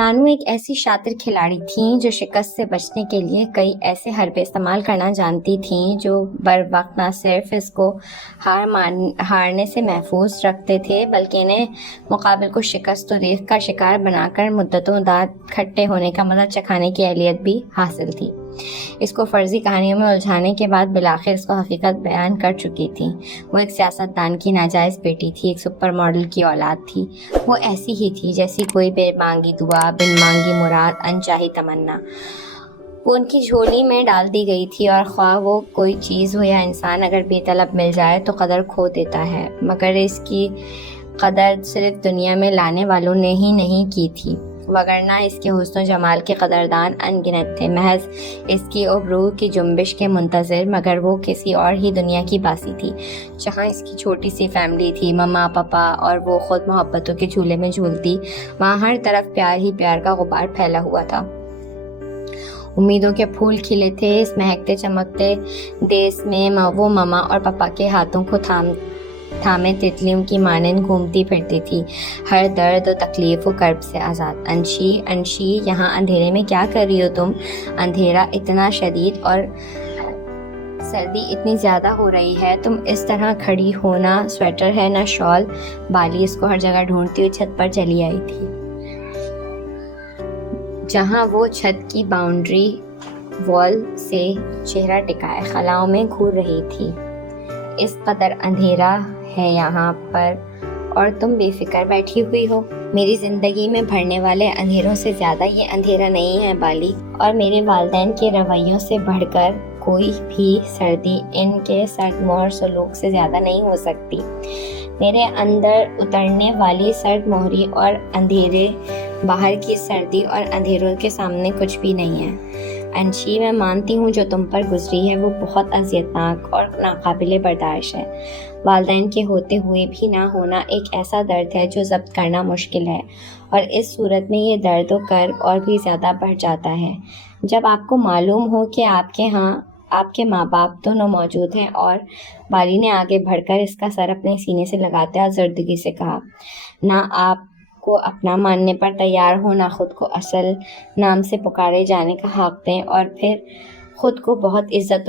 نانو ایک ایسی شاطر کھلاڑی تھیں جو شکست سے بچنے کے لیے کئی ایسے حربے استعمال کرنا جانتی تھیں جو بر وقت نہ صرف اس کو ہارنے سے محفوظ رکھتے تھے بلکہ انہیں مقابل کو شکست و ریخت کا شکار بنا کر مدتوں بعد کھٹے ہونے کا مزہ چکھانے کی اہلیت بھی حاصل تھی۔ اس کو فرضی کہانیوں میں الجھانے کے بعد بالآخر اس کو حقیقت بیان کر چکی تھی۔ وہ ایک سیاستدان کی ناجائز بیٹی تھی، ایک سپر ماڈل کی اولاد تھی۔ وہ ایسی ہی تھی جیسی کوئی بے مانگی دعا، بن مانگی مراد، انچاہی تمنا وہ ان کی جھولی میں ڈال دی گئی تھی، اور خواہ وہ کوئی چیز ہو یا انسان اگر بے طلب مل جائے تو قدر کھو دیتا ہے، مگر اس کی قدر صرف دنیا میں لانے والوں نے ہی نہیں کی تھی، وگرنہ اس کے حسن و جمال کے قدردان ان گنت تھے، محض اس کی ابرو کی جنبش کے منتظر، مگر وہ کسی اور ہی دنیا کی باسی تھی، جہاں اس کی چھوٹی سی فیملی تھی، مما پاپا اور وہ خود محبتوں کے جھولے میں جھولتی، وہاں ہر طرف پیار ہی پیار کا غبار پھیلا ہوا تھا۔ امیدوں کے پھول کھلے تھے اس مہکتے چمکتے دیس میں، وہ مما اور پاپا کے ہاتھوں کو تھامے تتلیوں کی مانند گھومتی پھرتی تھی، ہر درد و تکلیف و کرب سے آزاد۔ انشی یہاں اندھیرے میں کیا کر رہی ہو تم؟ اندھیرا اتنا شدید اور سردی اتنی زیادہ ہو رہی ہے، تم اس طرح کھڑی ہو، نہ سویٹر ہے نہ شال۔ بالی اس کو ہر جگہ ڈھونڈتی ہوئی چھت پر چلی آئی تھی، جہاں وہ چھت کی باؤنڈری وال سے چہرہ ٹکائے خلاؤں میں گھور رہی تھی۔ اس قدر اندھیرا ہے یہاں پر اور تم بے فکر بیٹھی ہوئی ہو؟ میری زندگی میں بڑھنے والے اندھیروں سے زیادہ یہ اندھیرا نہیں ہے بالی، اور میرے والدین کے رویوں سے بڑھ کر کوئی بھی سردی ان کے سرد مہر سلوک سے زیادہ نہیں ہو سکتی۔ میرے اندر اترنے والی سرد مہری اور اندھیرے باہر کی سردی اور اندھیروں کے سامنے کچھ بھی نہیں ہے۔ انشی، میں مانتی ہوں جو تم پر گزری ہے وہ بہت اذیتناک اور ناقابل برداشت ہے۔ والدین کے ہوتے ہوئے بھی نہ ہونا ایک ایسا درد ہے جو ضبط کرنا مشکل ہے، اور اس صورت میں یہ درد و کرب اور بھی زیادہ بڑھ جاتا ہے جب آپ کو معلوم ہو کہ آپ کے ہاں آپ کے ماں باپ دونوں موجود ہیں۔ اور بالی نے آگے بڑھ کر اس کا سر اپنے سینے سے لگاتے اور زردگی سے کہا، نہ آپ کو اپنا ماننے پر تیار ہو، نہ خود کو اصل نام سے پکارے جانے کا حق دیں، اور پھر خود کو بہت عزت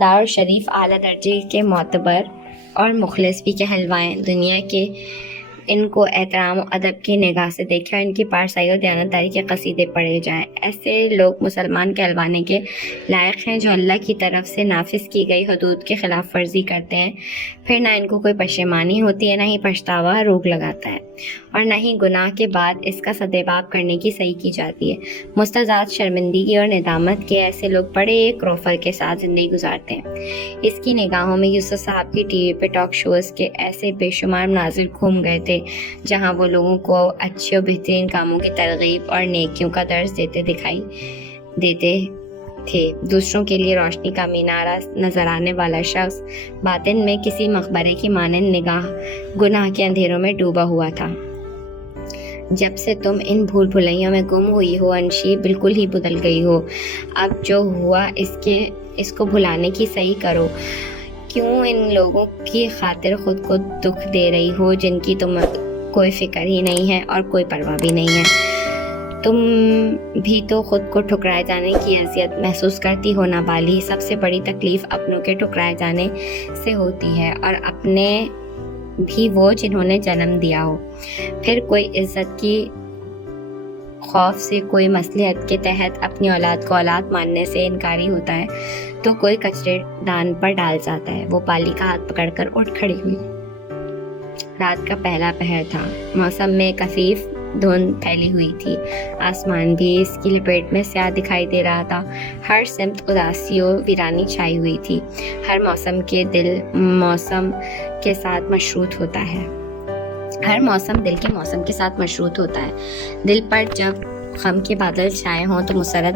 دار اور شریف اعلیٰ درجے کے معتبر اور مخلص بھی کہلوائیں۔ دنیا کے ان کو احترام و ادب کی نگاہ سے دیکھیں اور ان کی پارسائی اور دیانتداری کے قصیدے پڑھے جائیں۔ ایسے لوگ مسلمان کہلوانے کے لائق ہیں جو اللہ کی طرف سے نافذ کی گئی حدود کی خلاف ورزی کرتے ہیں، پھر نہ ان کو کوئی پشیمانی ہوتی ہے، نہ ہی پچھتاوا روک لگاتا ہے، اور نہ ہی گناہ کے بعد اس کا سدباب کرنے کی صحیح کی جاتی ہے۔ مستضاد شرمندگی اور ندامت کے ایسے لوگ بڑے ایک روفر کے ساتھ زندگی گزارتے ہیں۔ اس کی نگاہوں میں یوسف صاحب کی ٹی وی پہ ٹاک شوز کے ایسے بے شمار مناظر گھوم گئے تھے جہاں وہ لوگوں کو اچھے اور بہترین کاموں کی ترغیب اور نیکیوں کا درس دکھائی دیتے تھے۔ دوسروں کے لیے روشنی کا مینارہ نظر آنے والا شخص باطن میں کسی مقبرے کی مانند گناہ کے اندھیروں میں ڈوبا ہوا تھا۔ جب سے تم ان بھول بھلیوں میں گم ہوئی ہو انشی، بالکل ہی بدل گئی ہو۔ اب جو ہوا اس کو بھلانے کی صحیح کرو۔ کیوں ان لوگوں کی خاطر خود کو دکھ دے رہی ہو جن کی تم کوئی فکر ہی نہیں ہے اور کوئی پرواہ بھی نہیں ہے؟ تم بھی تو خود کو ٹھکرائے جانے کی اذیت محسوس کرتی ہو نا بالی؟ سب سے بڑی تکلیف اپنوں کے ٹھکرائے جانے سے ہوتی ہے، اور اپنے بھی وہ جنہوں نے جنم دیا ہو۔ پھر کوئی عزت کی خوف سے، کوئی مصلحت کے تحت اپنی اولاد کو اولاد ماننے سے انکاری ہوتا ہے تو کوئی کچرے دان پر ڈال جاتا ہے۔ وہ بالی کا ہاتھ پکڑ کر اٹھ کھڑی ہوئی۔ رات کا پہلا پہر تھا، موسم میں کثیف دھند پھیلی ہوئی تھی، آسمان بھی اس کی لپیٹ میں سیاہ دکھائی دے رہا تھا، ہر سمت اداسی و ویرانی چھائی ہوئی تھی۔ ہر موسم کے دل موسم کے ساتھ مشروط ہوتا ہے، ہر موسم دل کے موسم کے ساتھ مشروط ہوتا ہے۔ دل پر جب غم کے بادل چھائے ہوں تو مسرت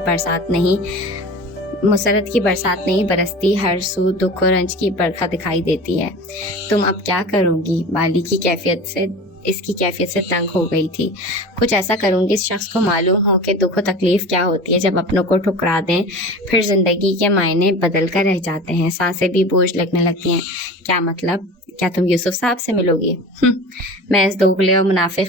کی برسات نہیں برستی، ہر سو دکھ اور رنج کی برکھا دکھائی دیتی ہے۔ تم اب کیا کروں گی؟ بالی کی اس کی کیفیت سے تنگ ہو گئی تھی۔ کچھ ایسا کروں گی اس شخص کو معلوم ہو کہ دکھ و تکلیف کیا ہوتی ہے جب اپنوں کو ٹھکرا دیں، پھر زندگی کے معنی بدل کر رہ جاتے ہیں، سانسیں بھی بوجھ لگنے لگتی ہیں۔ کیا مطلب؟ کیا تم یوسف صاحب سے ملو گی؟ میں اس دوغلے اور منافق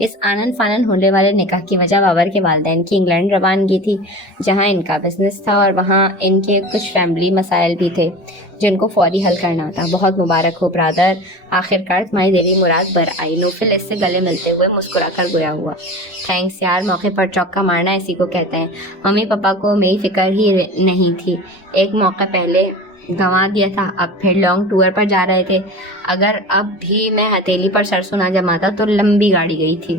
اس آنن فانن ہونے والے نکاح کی وجہ بابر کے والدین کی انگلینڈ روانگی تھی، جہاں ان کا بزنس تھا اور وہاں ان کے کچھ فیملی مسائل بھی تھے جن کو فوری حل کرنا تھا۔ بہت مبارک ہو برادر، آخرکار تمہاری دلی مراد بر آئی۔ نوفل اس سے گلے ملتے ہوئے مسکرا کر گویا ہوا۔ تھینکس یار، موقع پر چوکا مارنا اسی کو کہتے ہیں۔ ممی پاپا کو میری فکر ہی نہیں تھی، ایک موقع پہلے گنوا دیا تھا، اب پھر لانگ ٹور پر جا رہے تھے۔ اگر اب بھی میں ہتھیلی پر سرسوں نہ جماتا تو لمبی گاڑی گئی تھی۔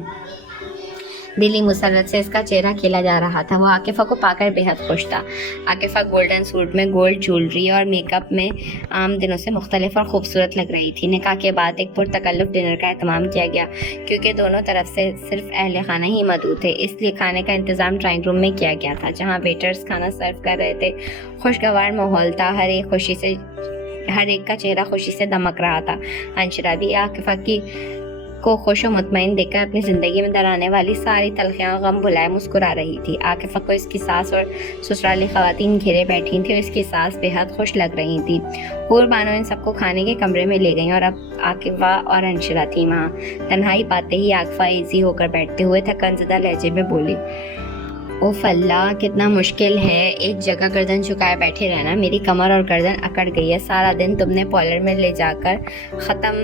دلی مسرت سے اس کا چہرہ کھیلا جا رہا تھا۔ وہ عاکفہ کو پا کر بے حد خوش تھا۔ عاکفہ گولڈن سوٹ میں، گولڈ جولری اور میک اپ میں عام دنوں سے مختلف اور خوبصورت لگ رہی تھی۔ نکاح کے بعد ایک پرتکلف ڈنر کا اہتمام کیا گیا، کیونکہ دونوں طرف سے صرف اہل خانہ ہی مدعو تھے، اس لیے کھانے کا انتظام ڈرائنگ روم میں کیا گیا تھا، جہاں ویٹرز کھانا سرو کر رہے تھے۔ خوشگوار ماحول تھا، ہر ایک کا چہرہ خوشی سے دمک رہا تھا۔ انشرا بھی عاکفہ کو خوش و مطمئن دیکھ کر اپنی زندگی میں در آنے والی ساری تلخیاں اور غم بھلائے مسکرا رہی تھی۔ عاکفہ کو اس کی ساس اور سسرالی خواتین گھیرے بیٹھی تھیں اور اس کی ساس بے حد خوش لگ رہی تھی۔ حور بانو ان سب کو کھانے کے کمرے میں لے گئیں اور اب عاکفہ اور انشرا تھی وہاں۔ تنہائی پاتے ہی عاکفہ ایزی ہو کر بیٹھتے ہوئے تھکن زدہ لہجے میں بولی، اوف اللہ، کتنا مشکل ہے ایک جگہ گردن جھکائے بیٹھے رہنا۔ میری کمر اور گردن اکڑ گئی ہے، سارا دن تم نے پارلر میں لے جا کر ختم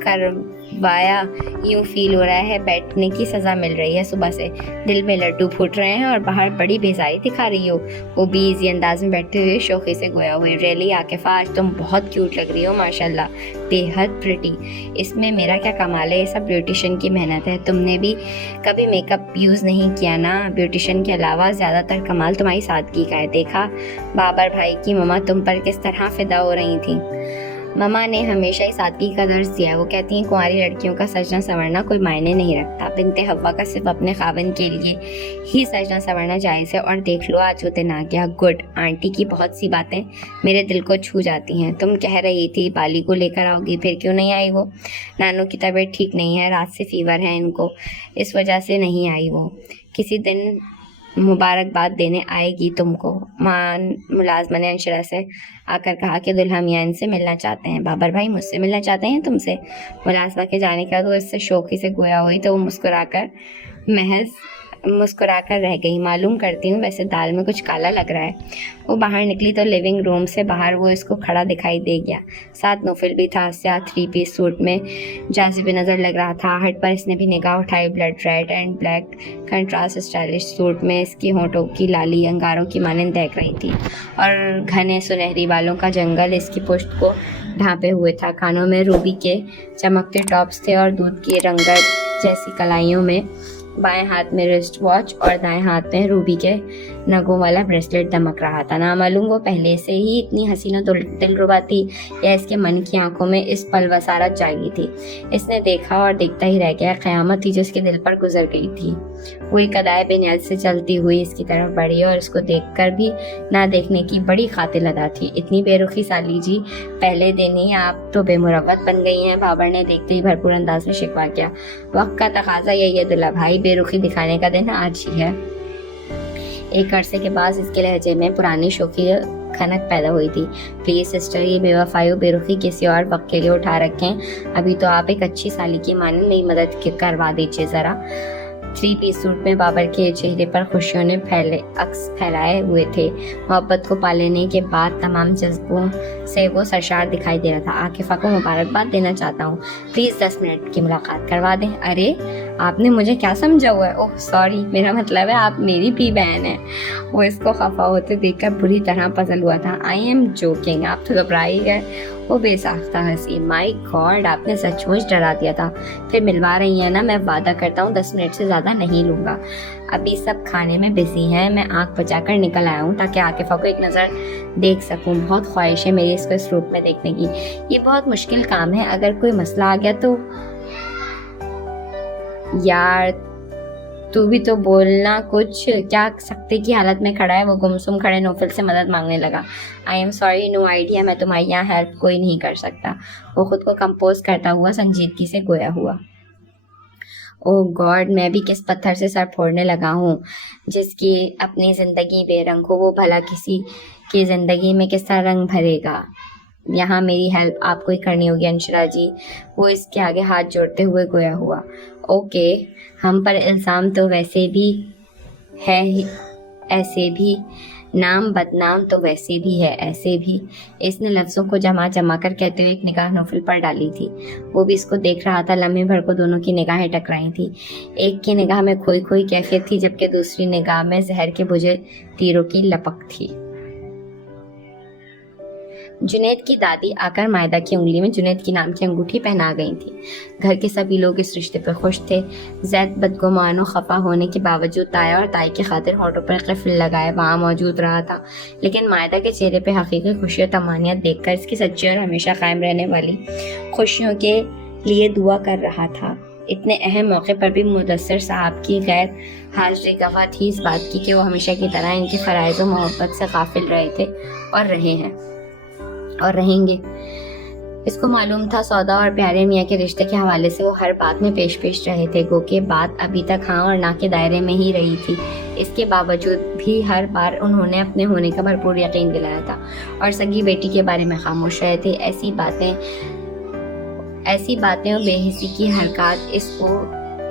کروایا، یوں فیل ہو رہا ہے بیٹھنے کی سزا مل رہی ہے صبح سے، دل میں لڈو پھوٹ رہے ہیں اور باہر بڑی بیزاری دکھا رہی ہو۔ وہ بھی ایزی انداز میں بیٹھتے ہوئے شوخی سے گویا ہوئے، ریلی عاکفہ آج تم بہت کیوٹ لگ رہی ہو ماشاءاللہ، بے حد پریٹی۔ اس میں میرا کیا کمال ہے، یہ سب بیوٹیشین کی محنت ہے۔ تم نے بھی کبھی میک اپ یوز نہیں کیا نا؟ بیوٹیشین کے علاوہ زیادہ تر کمال تمہاری سادگی کا ہے۔ دیکھا بابر بھائی کی مما تم پر کس طرح فدا ہو رہی تھیں۔ مما نے ہمیشہ ہی سادگی کا درس دیا ہے، وہ کہتی ہیں کنواری لڑکیوں کا سجنا سنورنا کوئی معنی نہیں رکھتا، بنت حوا کا صرف اپنے خاوند کے لیے ہی سجنا سنورنا جائز ہے۔ اور دیکھ لو آج وہ دن آ گیا۔ گڈ، آنٹی کی بہت سی باتیں میرے دل کو چھو جاتی ہیں۔ تم کہہ رہی تھی بالی کو لے کر آؤ گی، پھر کیوں نہیں آئی وہ؟ نانو کی طبیعت ٹھیک نہیں ہے، رات سے فیور ہے ان کو، اس وجہ سے نہیں آئی وہ۔ کسی دن مبارکباد دینے آئے گی تم کو۔ ملازمہ نے انشرا سے آ کر کہا کہ دلہا میاں ان سے ملنا چاہتے ہیں۔ بابر بھائی مجھ سے ملنا چاہتے ہیں تم سے؟ ملازمہ کے جانے کا تو اس سے شوقی سے گویا ہوئی تو وہ مسکرا کر رہ گئی۔ معلوم کرتی ہوں، ویسے دال میں کچھ کالا لگ رہا ہے۔ وہ باہر نکلی تو لیونگ روم سے باہر وہ اس کو کھڑا دکھائی دے گیا، ساتھ نوفل بھی تھا، سیاہ 3 پیس سوٹ میں جاذب نظر لگ رہا تھا۔ ہٹ پر اس نے بھی نگاہ اٹھائی، blood red and black contrast stylish suit میں اس کی ہونٹوں کی لالی انگاروں کی مانند دہک رہی تھی اور گھنے سنہری بالوں کا جنگل اس کی پشت کو ڈھانپے ہوئے تھا۔ کانوں میں روبی کے چمکتے ٹاپس تھے اور دودھ کی رنگت جیسی کلائیوں میں، بائیں ہاتھ میں رسٹ واچ اور دائیں ہاتھ میں روبی کے نگوں والا بریسلیٹ دمک رہا تھا۔ نامعلوم وہ پہلے سے ہی اتنی حسین و دلربا تھی یا اس کے من کی آنکھوں میں اس پل وسارت جاگی تھی۔ اس نے دیکھا اور دیکھتا ہی رہ گیا، قیامت تھی جو اس کے دل پر گزر گئی تھی۔ وہ ایک ادائے بے نیاز سے چلتی ہوئی اس کی طرف بڑھی اور اس کو دیکھ کر بھی نہ دیکھنے کی بڑی قاتل ادا تھی۔ اتنی بے رخی سالی جی، پہلے دن ہی آپ تو بے مروت بن گئی ہیں، بابر نے دیکھتے ہی بھرپور انداز میں شکوہ کیا۔ وقت کا تقاضا یہی ہے دلہا بھائی، بے رخی دکھانے کا دن آج ہی ہے۔ ایک عرصے کے بعد اس کے لہجے میں پرانی شوخی کھنک پیدا ہوئی تھی۔ پلیز سسٹر، یہ بے وفائی و بے رخی کسی اور وقت کے لیے اٹھا رکھیں، ابھی تو آپ ایک اچھی سالی کی مانند میری مدد کروا دیجیے ذرا۔ 3 پیس سوٹ میں بابر کے چہرے پر خوشیوں نے عکس پھیلائے ہوئے تھے۔ محبت کو پا لینے کے بعد تمام جذبوں سے وہ سرشار دکھائی دے رہا تھا۔ عاکفہ کو مبارکباد دینا چاہتا ہوں، پلیز 10 منٹ کی ملاقات کروا دیں۔ ارے آپ نے مجھے کیا سمجھا ہوا ہے؟ اوہ سوری، میرا مطلب ہے آپ میری بھی بہن ہیں۔ وہ اس کو خفا ہوتے دیکھ کر بری طرح پزل ہوا تھا۔ آئی ایم جوکنگ، آپ تو گھبرا ہی گئے۔ وہ بے ساختہ ہنسی۔ مائی گاڈ، آپ نے سچ مچ ڈرا دیا تھا۔ پھر ملوا رہی ہیں نا، میں وعدہ کرتا ہوں 10 منٹ سے زیادہ نہیں لوں گا۔ ابھی سب کھانے میں بزی ہیں، میں آنکھ بچا کر نکل آیا ہوں تاکہ عاکفہ کو ایک نظر دیکھ سکوں۔ بہت خواہش ہے میری اس کو اس روپ میں دیکھنے کی۔ یہ بہت مشکل کام ہے، اگر کوئی مسئلہ آ گیا تو۔ یار تو بھی تو بولنا کچھ، کیا سکتے کی حالت میں کھڑا ہے۔ وہ گمسم کھڑے نوفل سے مدد مانگنے لگا۔ I am sorry, no idea, میں تمہاری یہاں ہیلپ کوئی نہیں کر سکتا۔ وہ خود کو کمپوز کرتا ہوا سنجیدگی سے گویا ہوا۔ اوہ گاڈ، میں بھی کس پتھر سے سر پھوڑنے لگا ہوں۔ جس کی اپنی زندگی بے رنگ ہو وہ بھلا کسی کی زندگی میں کس طرح رنگ بھرے گا۔ یہاں میری ہیلپ آپ کو ہی کرنی ہوگی انشرا جی، وہ اس کے آگے ہاتھ جوڑتے ہوئے گویا ہوا۔ اوکے، ہم پر الزام تو ویسے بھی ہے ہی، ایسے بھی نام بدنام تو ویسے بھی ہے ایسے بھی۔ اس نے لفظوں کو جمع کر کہتے ہوئے ایک نگاہ نوفل پر ڈالی تھی۔ وہ بھی اس کو دیکھ رہا تھا۔ لمحے بھر کو دونوں کی نگاہیں ٹکرائی تھی۔ ایک کی نگاہ میں کھوئی کیفیت تھی، جبکہ دوسری نگاہ میں زہر کے بجھے تیروں کی لپک تھی۔ جنید کی دادی آ کر مائدہ کی انگلی میں جنید کی نام کی انگوٹھی پہنا گئی تھی۔ گھر کے سبھی لوگ اس رشتے پہ خوش تھے۔ زید بدگمان و خفا ہونے کے باوجود تایا اور تائی کی خاطر ہونٹوں پر قفل لگائے وہاں موجود رہا تھا، لیکن مائدہ کے چہرے پہ حقیقی خوشی اور طمانینت دیکھ کر اس کی سچی اور ہمیشہ قائم رہنے والی خوشیوں کے لیے دعا کر رہا تھا۔ اتنے اہم موقع پر بھی مدثر صاحب کی غیر حاضری گواہ تھی اس بات کی کہ وہ ہمیشہ کی طرح ان کے فرائض و محبت سے غافل رہے تھے اور رہے ہیں اور رہیں گے۔ اس کو معلوم تھا سودا اور پیارے میاں کے رشتے کے حوالے سے وہ ہر بات میں پیش رہے تھے، گو کہ بات ابھی تک ہاں اور نہ کے دائرے میں ہی رہی تھی۔ اس کے باوجود بھی ہر بار انہوں نے اپنے ہونے کا بھرپور یقین دلایا تھا اور سگی بیٹی کے بارے میں خاموش رہے تھے۔ ایسی باتیں اور بے حسی کی حرکات اس کو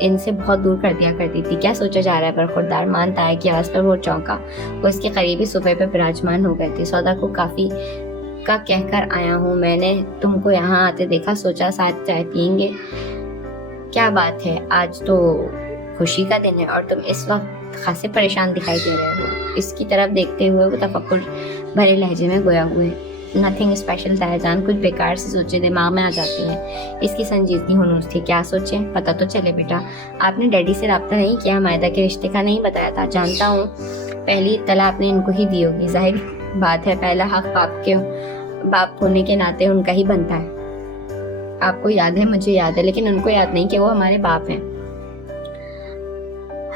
ان سے بہت دور کر دیا کرتی تھی۔ کیا سوچا جا رہا ہے برخوردار مان تایا کی آواز پر وہ چونکا۔ وہ اس کے قریبی صوفے پہ براجمان ہو گئے تھے۔ سودا کو کافی کا کہہ کر آیا ہوں، میں نے تم کو یہاں آتے دیکھا، سوچا ساتھ چائے پئیں گے۔ کیا بات ہے، آج تو خوشی کا دن ہے اور تم اس وقت خاصے پریشان دکھائی دے رہے ہو۔ اس کی طرف دیکھتے ہوئے وہ تفکر بھرے لہجے میں گویا ہوئے۔ نتھنگ اسپیشل تایا جان، کچھ بیکار سے سوچے دماغ میں آ جاتی ہیں۔ اس کی سنجیدگی ہنوز تھی۔ کیا سوچیں؟ پتہ تو چلے بیٹا، آپ نے ڈیڈی سے رابطہ نہیں کیا؟ مائدہ کے رشتے کا نہیں بتایا تھا؟ جانتا ہوں پہلی اطلاع آپ نے ان کو ہی دی ہوگی۔ ظاہر بات ہے پہلا حق باپ ہونے کے ناطے ان کا ہی بنتا ہے۔ آپ کو یاد ہے، مجھے یاد ہے، لیکن ان کو یاد نہیں کہ وہ ہمارے باپ ہیں۔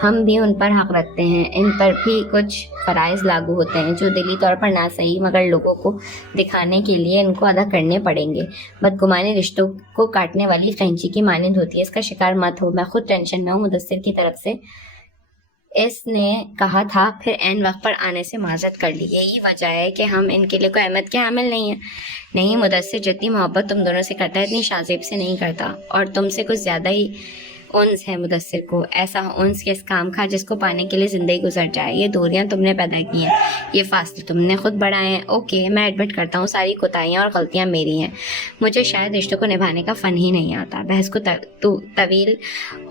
ہم بھی ان پر حق رکھتے ہیں، ان پر بھی کچھ فرائض لاگو ہوتے ہیں جو دلی طور پر نہ صحیح مگر لوگوں کو دکھانے کے لیے ان کو ادا کرنے پڑیں گے۔ بدگمانی رشتوں کو کاٹنے والی قینچی کی مانند ہوتی ہے، اس کا شکار مت ہو۔ میں خود ٹینشن میں ہوں، مدثر کی طرف سے اس نے کہا تھا، پھر عین وقت پر آنے سے معذرت کر لی۔ یہی وجہ ہے کہ ہم ان کے لیے کوئی اہمیت کے حامل نہیں ہیں۔ نہیں مدثر، جتنی محبت تم دونوں سے کرتا ہے اتنی شاذیب سے نہیں کرتا، اور تم سے کچھ زیادہ ہی انس ہے مدثر کو، ایسا انس کہ اس کام کا جس کو پانے کے لیے زندگی گزر جائے۔ یہ دوریاں تم نے پیدا کی ہیں، یہ فاصلے تم نے خود بڑھائے ہیں۔ اوکے، میں ایڈمٹ کرتا ہوں ساری کوتاہیاں اور غلطیاں میری ہیں۔ مجھے شاید رشتوں کو نبھانے کا فن ہی نہیں آتا۔ بحث کو طویل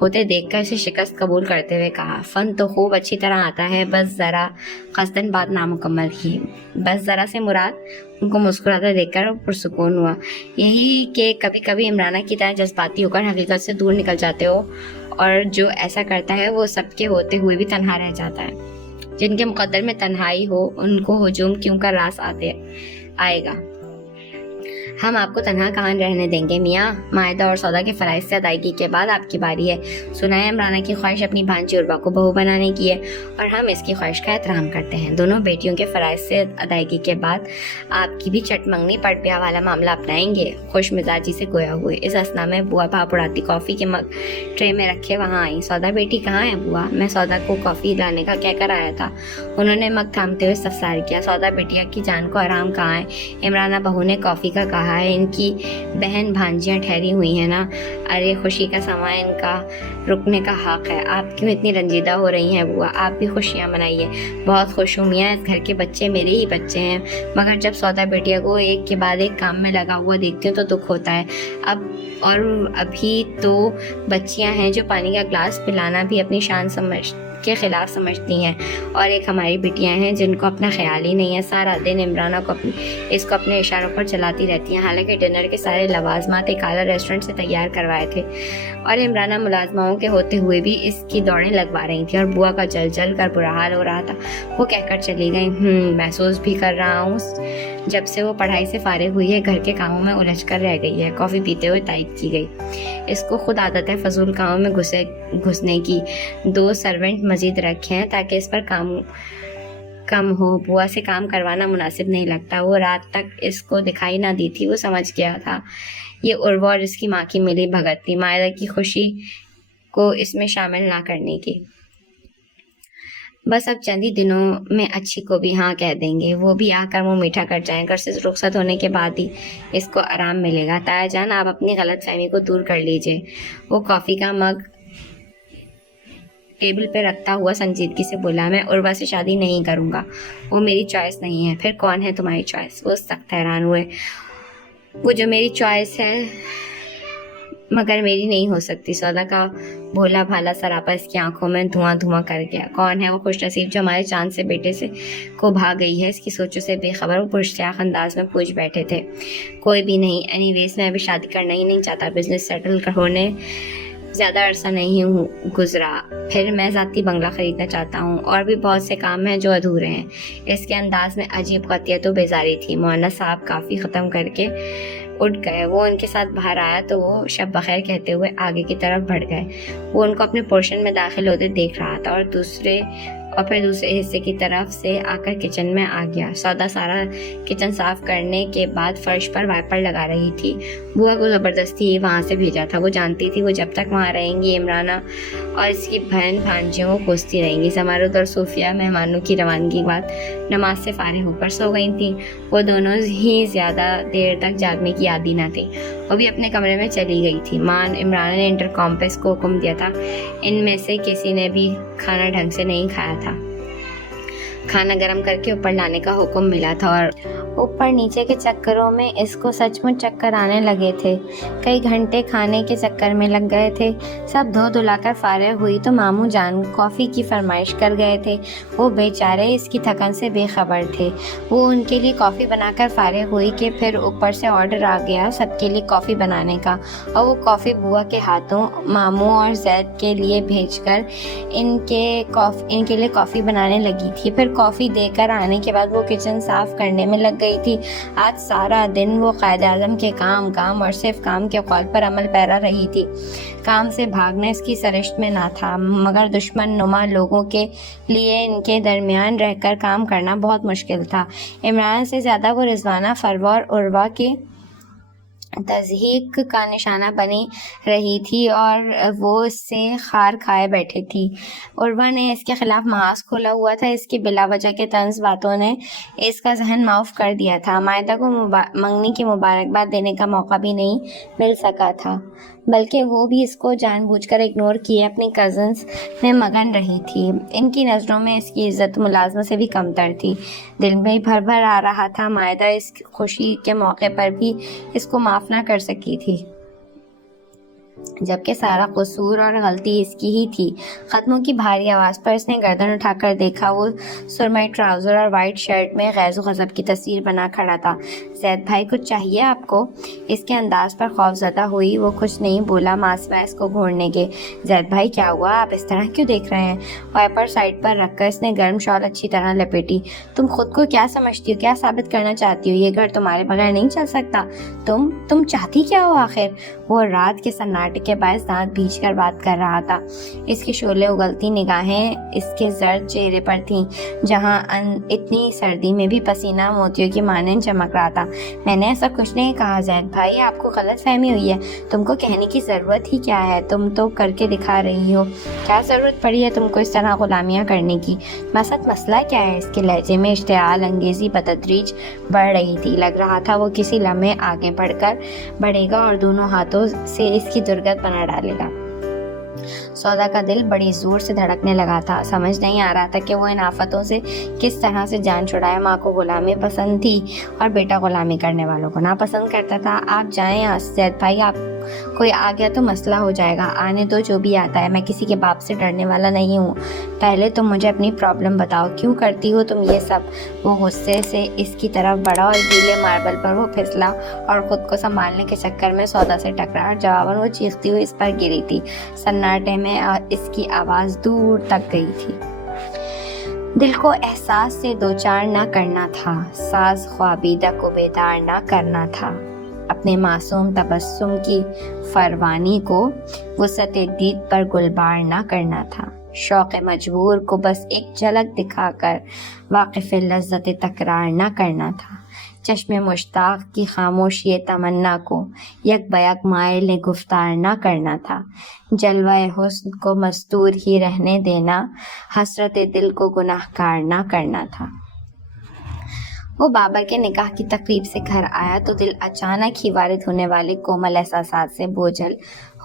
ہوتے دیکھ کر اسے شکست قبول کرتے ہوئے کہا، فن تو خوب اچھی طرح آتا ہے، بس ذرا قصدن بات نامکمل کی۔ بس ذرا سے مراد؟ ان کو مسکراتا دیکھ کر پرسکون ہوا۔ یہی کہ کبھی کبھی عمرانہ کی طرح جذباتی ہو کر حقیقت سے دور نکل جاتے ہو، اور جو ایسا کرتا ہے وہ سب کے ہوتے ہوئے بھی تنہا رہ جاتا ہے۔ جن کے مقدر میں تنہائی ہو ان کو ہجوم کیوں کا راس آئے گا؟ ہم آپ کو تنہا کہاں رہنے دیں گے میاں؟ مائدہ اور سودا کے فرائض سے ادائیگی کے بعد آپ کی باری ہے۔ سنا ہے عمرانہ کی خواہش اپنی بھانجی عربا کو بہو بنانے کی ہے، اور ہم اس کی خواہش کا احترام کرتے ہیں۔ دونوں بیٹیوں کے فرائض سے ادائیگی کے بعد آپ کی بھی چٹ منگنی پڑ پیا والا معاملہ اپنائیں گے؟ خوش مزاجی سے گویا ہوئے۔ اس اثنا میں بوا بھاپ اڑاتی کافی کے مگ ٹرے میں رکھے وہاں آئی۔ سودا بیٹی کہاں ہے بوا؟ میں سودا کو کافی لانے کا کہہ کر آیا تھا۔ انہوں نے مگ تھامتے ہوئے استفسار کیا۔ سودا بیٹیا کی جان کو آرام کہاں ہے؟ عمرانہ بہو نے کافی کا کہا ہے، ان کی بہن بھانجیاں ٹھہری ہوئی ہیں نا۔ ارے خوشی کا سما ان کا رکنے کا حق ہے۔ آپ کیوں اتنی رنجیدہ ہو رہی ہیں بوا؟ آپ بھی خوشیاں منائیے۔ بہت خوش ہوں میاں، اس گھر کے بچے میرے ہی بچے ہیں، مگر جب سودا بیٹیا کو ایک کے بعد ایک کام میں لگا ہوا دیکھتی ہوں تو دکھ ہوتا ہے۔ ابھی تو بچیاں ہیں جو پانی کا گلاس پلانا بھی اپنی شان کے خلاف سمجھتی ہیں، اور ایک ہماری بیٹیاں ہیں جن کو اپنا خیال ہی نہیں ہے۔ سارا دن عمرانہ کو اس کو اپنے اشاروں پر چلاتی رہتی ہیں، حالانکہ ڈنر کے سارے لوازمات ایک اعلیٰ ریسٹورنٹ سے تیار کروائے تھے، اور عمرانہ ملازماؤں کے ہوتے ہوئے بھی اس کی دوڑیں لگوا رہی تھیں، اور بوا کا جل کر برا حال ہو رہا تھا۔ وہ کہہ کر چلی گئی، محسوس بھی کر رہا ہوں جب سے وہ پڑھائی سے فارغ ہوئی ہے گھر کے کاموں میں الجھ کر رہ گئی ہے۔ کافی پیتے ہوئے تائید کی گئی۔ اس کو خود عادت ہے فضول کاموں میں گھسنے کی۔ 2 سرونٹ مزید رکھے ہیں تاکہ اس پر کم ہو۔ بوا سے کام کروانا مناسب نہیں لگتا۔ وہ رات تک اس کو دکھائی نہ دی تھی، وہ سمجھ گیا تھا یہ عروا اور اس کی ماں کی ملی بھگت تھی، مائدہ کی خوشی کو اس میں شامل نہ کرنے کی۔ بس اب چند ہی دنوں میں اچھی کو بھی ہاں کہہ دیں گے، وہ بھی آ کر منہ میٹھا کر جائیں۔ گھر سے رخصت ہونے کے بعد ہی اس کو آرام ملے گا۔ تایا جان، آپ اپنی غلط فہمی کو دور کر لیجئے۔ وہ کافی کا مگ ٹیبل پہ رکھتا ہوا سنجیدگی سے بولا، میں عروہ سے شادی نہیں کروں گا، وہ میری چوائس نہیں ہے۔ پھر کون ہے تمہاری چوائس؟ وہ سخت حیران ہوئے۔ وہ جو میری چوائس ہے مگر میری نہیں ہو سکتی۔ سودا کا بھولا بھالا سراپا اس کی آنکھوں میں دھواں دھواں کر گیا۔ کون ہے وہ خوش نصیب جو ہمارے چاند سے بیٹے سے کو بھاگ گئی ہے؟ اس کی سوچوں سے بے خبر وہ پراشتیاق انداز میں پوچھ بیٹھے تھے۔ کوئی بھی نہیں، اینی ویز میں ابھی شادی کرنا ہی نہیں چاہتا، بزنس سیٹل ہونے زیادہ عرصہ نہیں گزرا، پھر میں ذاتی بنگلہ خریدنا چاہتا ہوں، اور بھی بہت سے کام ہیں جو ادھورے ہیں۔ اس کے انداز میں عجیب قطعیت و بیزاری تھی۔ مولانا صاحب کافی ختم کر کے اٹھ گئے۔ وہ ان کے ساتھ باہر آیا تو وہ شب بخیر کہتے ہوئے آگے کی طرف بڑھ گئے۔ وہ ان کو اپنے پورشن میں داخل ہوتے دیکھ رہا تھا اور پھر دوسرے حصے کی طرف سے آ کر کچن میں آ گیا۔ سودا سارا کچن صاف کرنے کے بعد فرش پر وائپر لگا رہی تھی۔ بوا کو زبردستی ہی وہاں سے بھیجا تھا۔ وہ جانتی تھی وہ جب تک وہاں رہیں گی عمرانہ اور اس کی بہن بھانجیوں کو کوستی رہیں گی۔ زمرد اور صوفیہ مہمانوں کی روانگی کے بعد نماز سے فارغ ہو کر سو گئی تھیں۔ وہ دونوں ہی زیادہ دیر تک جاگنے کی عادی نہ تھیں۔ وہ بھی اپنے کمرے میں چلی گئی تھی۔ ماں عمرانہ نے انٹرکام پہ اس کو حکم دیا تھا، ان میں سے کسی نے بھی کھانا ڈھنگ سے نہیں کھایا تھا۔ کھانا گرم کر کے اوپر لانے کا حکم ملا تھا اور اوپر نیچے کے چکروں میں اس کو سچ مچ چکر آنے لگے تھے۔ کئی گھنٹے کھانے کے چکر میں لگ گئے تھے۔ سب دھو دھلا کر فارغ ہوئی تو ماموں جان کافی کی فرمائش کر گئے تھے۔ وہ بیچارے اس کی تھکن سے بے خبر تھے۔ وہ ان کے لیے کافی بنا کر فارغ ہوئی کہ پھر اوپر سے آرڈر آ گیا سب کے لیے کافی بنانے کا، اور وہ کافی بوا کے ہاتھوں ماموں اور زید کے لیے بھیج کر ان کے لیے کافی بنانے لگی تھی۔ پھر کافی دے کر آنے کے بعد وہ کچن صاف کرنے میں لگ گئی تھی۔ آج سارا دن وہ قائد اعظم کے کام اور صرف کام کے قول پر عمل پیرا رہی تھی۔ کام سے بھاگنا اس کی سرشت میں نہ تھا، مگر دشمن نما لوگوں کے لیے ان کے درمیان رہ کر کام کرنا بہت مشکل تھا۔ عمران سے زیادہ وہ رضوانہ، فروہ اور عروہ کے تضحیک کا نشانہ بنی رہی تھی اور وہ اس سے خار کھائے بیٹھے تھی۔ عروہ نے اس کے خلاف محاذ کھولا ہوا تھا۔ اس کی بلا وجہ کے طنز باتوں نے اس کا ذہن معاف کر دیا تھا۔ مائدہ کو منگنی کی مبارکباد دینے کا موقع بھی نہیں مل سکا تھا، بلکہ وہ بھی اس کو جان بوجھ کر اگنور کیے اپنی کزنز میں مگن رہی تھی۔ ان کی نظروں میں اس کی عزت ملازمہ سے بھی کم تر تھی۔ دل میں بھر آ رہا تھا مائدہ اس خوشی کے موقع پر بھی اس کو معاف نہ کر سکی تھی، جبکہ سارا قصور اور غلطی اس کی ہی تھی۔ قدموں کی بھاری آواز پر اس نے گردن اٹھا کر دیکھا۔ وہ سرمئی ٹراؤزر اور وائٹ شرٹ میں غیظ و غضب کی تصویر بنا کھڑا تھا۔ زید بھائی، کچھ چاہیے آپ کو؟ اس کے انداز پر خوف زدہ ہوئی وہ کچھ نہیں بولا ماں سوائے اس کو گھورنے کے۔ زید بھائی کیا ہوا؟ آپ اس طرح کیوں دیکھ رہے ہیں؟ وائپر سائڈ پر رکھ کر اس نے گرم شال اچھی طرح لپیٹی۔ تم خود کو کیا سمجھتی ہو؟ کیا ثابت کرنا چاہتی ہو؟ یہ گھر تمہارے بغیر نہیں چل سکتا۔ تم چاہتی کیا ہو آخر؟ وہ رات کے سناٹے کے باعث دانت بھینچ کر بات کر رہا تھا۔ اس کی شعلے اگلتی نگاہیں اس کے زرد چہرے پر تھیں، جہاں اتنی سردی میں بھی پسینہ موتیوں کی مانند چمک رہا تھا۔ میں نے ایسا کچھ نہیں کہا زید بھائی، آپ کو غلط فہمی ہوئی ہے۔ تم کو کہنے کی ضرورت ہی کیا ہے؟ تم تو کر کے دکھا رہی ہو۔ کیا ضرورت پڑی ہے تم کو اس طرح غلامیاں کرنے کی؟ بسط مسئلہ کیا ہے؟ اس کے لہجے میں اشتعال انگیزی بتدریج بڑھ رہی تھی۔ لگ رہا تھا وہ کسی لمحے آگے بڑھے گا اور دونوں ہاتھوں سے اس کی درگت بنا ڈالے گا۔ سودا کا دل بڑی زور سے دھڑکنے لگا تھا۔ سمجھ نہیں آ رہا تھا کہ وہ ان آفتوں سے کس طرح سے جان چھڑائے۔ ماں کو غلامی پسند تھی اور بیٹا غلامی کرنے والوں کو ناپسند کرتا تھا۔ آپ جائیں زید بھائی، آپ کوئی آ گیا تو مسئلہ ہو جائے گا۔ آنے دو جو بھی آتا ہے، میں کسی کے باپ سے ڈرنے والا نہیں ہوں۔ پہلے تم مجھے اپنی پرابلم بتاؤ، کیوں کرتی ہو تم یہ سب؟ وہ غصے سے اس کی طرف بڑھا اور گیلے ماربل پر وہ پھسلا اور خود کو سنبھالنے کے چکر میں سودا سے ٹکرا اور جواباً وہ چیختی ہوئی اس پر گری تھی۔ سناٹے میں اس کی آواز دور تک گئی تھی۔ دل کو احساس سے دوچار نہ کرنا تھا، ساز خوابیدہ کو بیدار نہ کرنا تھا، اپنے معصوم تبسم کی فروانی کو وسعت دید پر گلبار نہ کرنا تھا، شوق مجبور کو بس ایک جھلک دکھا کر واقف لذت تکرار نہ کرنا تھا۔ چشم مشتاق کی خاموش یہ تمنا کو یک بیک مائل گفتار نہ کرنا تھا، جلوہ حسن کو مستور ہی رہنے دینا، حسرت دل کو گناہ گار نہ کرنا تھا۔ وہ بابر کے نکاح کی تقریب سے گھر آیا تو دل اچانک ہی وارد ہونے والے کومل احساسات سے بوجھل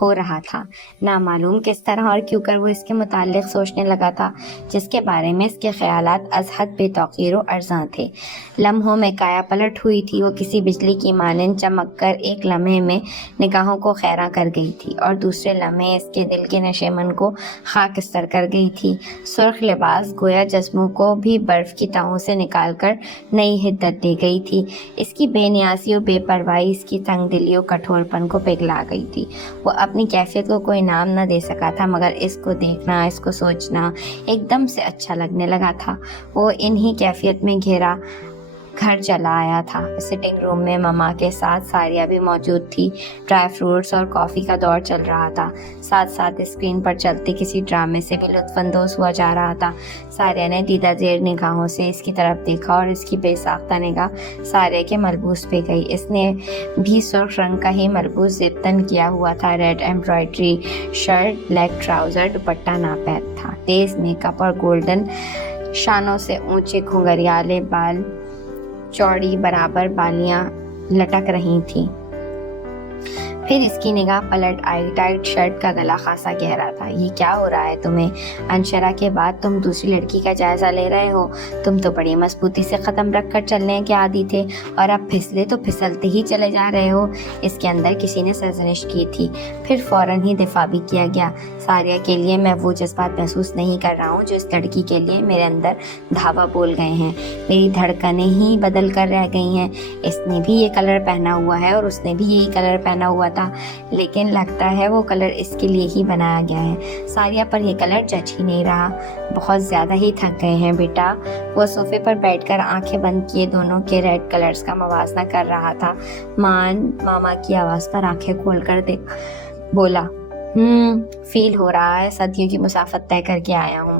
ہو رہا تھا۔ نامعلوم کس طرح اور کیوں کر وہ اس کے متعلق سوچنے لگا تھا جس کے بارے میں اس کے خیالات از حد بے توقیر و ارزاں تھے۔ لمحوں میں کایا پلٹ ہوئی تھی، وہ کسی بجلی کی مانند چمک کر ایک لمحے میں نگاہوں کو خیراں کر گئی تھی اور دوسرے لمحے اس کے دل کے نشے من کو خاکستر کر گئی تھی۔ سرخ لباس گویا جسموں کو بھی برف کی تہوں سے نکال کر نئی حدت دے گئی تھی۔ اس کی بے نیازی و بے پرواہی اس کی تنگ دلی و کٹھور پن کو پگھلا گئی تھی۔ وہ اپنی کیفیت کو کوئی نام نہ دے سکا تھا، مگر اس کو دیکھنا، اس کو سوچنا ایک دم سے اچھا لگنے لگا تھا۔ وہ انہی کیفیت میں گھیرا گھر چلا آیا تھا۔ سٹنگ روم میں مما کے ساتھ ساریہ بھی موجود تھی۔ ڈرائی فروٹس اور کافی کا دور چل رہا تھا، ساتھ ساتھ اسکرین پر چلتے کسی ڈرامے سے بھی لطف اندوز ہوا جا رہا تھا۔ ساریہ نے دیدہ زیر نگاہوں سے اس کی طرف دیکھا اور اس کی بے ساختہ نگاہ ساریہ کے ملبوس پہ گئی۔ اس نے بھی سرخ رنگ کا ہی ملبوس ضبطاً کیا ہوا تھا، red embroidery shirt, black trouser, dupatta ناپید تھا۔ تیز میک اپ اور گولڈن شانوں سے اونچے گھنگریالے بال، چوڑی برابر بالیاں لٹک رہی تھیں۔ پھر اس کی نگاہ پلٹ آئی۔ ٹائٹ شرٹ کا گلا خاصا گہرا تھا۔ یہ کیا ہو رہا ہے تمہیں؟ انشرا کے بعد تم دوسری لڑکی کا جائزہ لے رہے ہو؟ تم تو بڑی مضبوطی سے قدم رکھ کر چلنے کے عادی تھے اور اب پھسلے تو پھسلتے ہی چلے جا رہے ہو۔ اس کے اندر کسی نے سرزنش کی تھی، پھر فوراً ہی دفاع بھی کیا گیا۔ ساریہ کے لیے میں وہ جذبات محسوس نہیں کر رہا ہوں جو اس لڑکی کے لیے میرے اندر دھاوا بول گئے ہیں۔ میری دھڑکنیں ہی بدل کر رہ گئی ہیں۔ اس نے بھی یہ کلر پہنا ہوا ہے اور اس نے بھی یہی کلر پہنا ہوا تھا، لیکن لگتا ہے وہ کلر اس کے لیے ہی بنایا گیا ہے۔ ساریہ پر یہ کلر جچ ہی نہیں رہا۔ بہت زیادہ ہی تھک گئے ہیں بیٹا۔ وہ صوفے پر بیٹھ کر آنکھیں بند کیے دونوں کے ریڈ کلرز کا موازنہ کر رہا تھا۔ ماما کی آواز پر آنکھیں کھول کر بولا، فیل ہو رہا ہے صدیوں کی مسافت طے کر کے آیا ہوں۔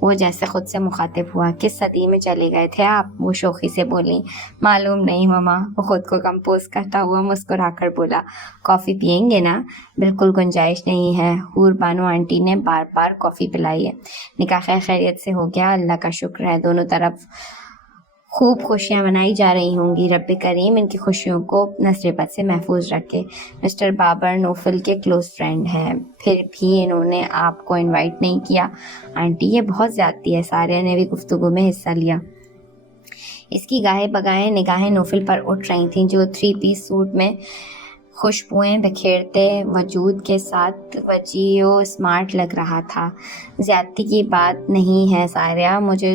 وہ جیسے خود سے مخاطب ہوا، کس صدی میں چلے گئے تھے آپ؟ وہ شوخی سے بولی۔ معلوم نہیں ماما، وہ خود کو کمپوز کرتا ہوا مسکرا کر بولا۔ کافی پئیں گے نا؟ بالکل گنجائش نہیں ہے، حور بانو آنٹی نے بار بار کافی پلائی ہے۔ نکاح خیریت سے ہو گیا؟ اللہ کا شکر ہے، دونوں طرف خوب خوشیاں منائی جا رہی ہوں گی۔ رب کریم ان کی خوشیوں کو نظر بد سے محفوظ رکھے۔ مسٹر بابر نوفل کے کلوز فرینڈ ہیں، پھر بھی انہوں نے آپ کو انوائٹ نہیں کیا؟ آنٹی یہ بہت زیادتی ہے۔ ساریہ نے بھی گفتگو میں حصہ لیا۔ اس کی گاہے بگاہے نگاہیں نوفل پر اٹھ رہی تھیں جو 3 پیس سوٹ میں خوشبوئیں بکھیرتے وجود کے ساتھ وجیح و اسمارٹ لگ رہا تھا۔ زیادتی کی بات نہیں ہے ساریہ، مجھے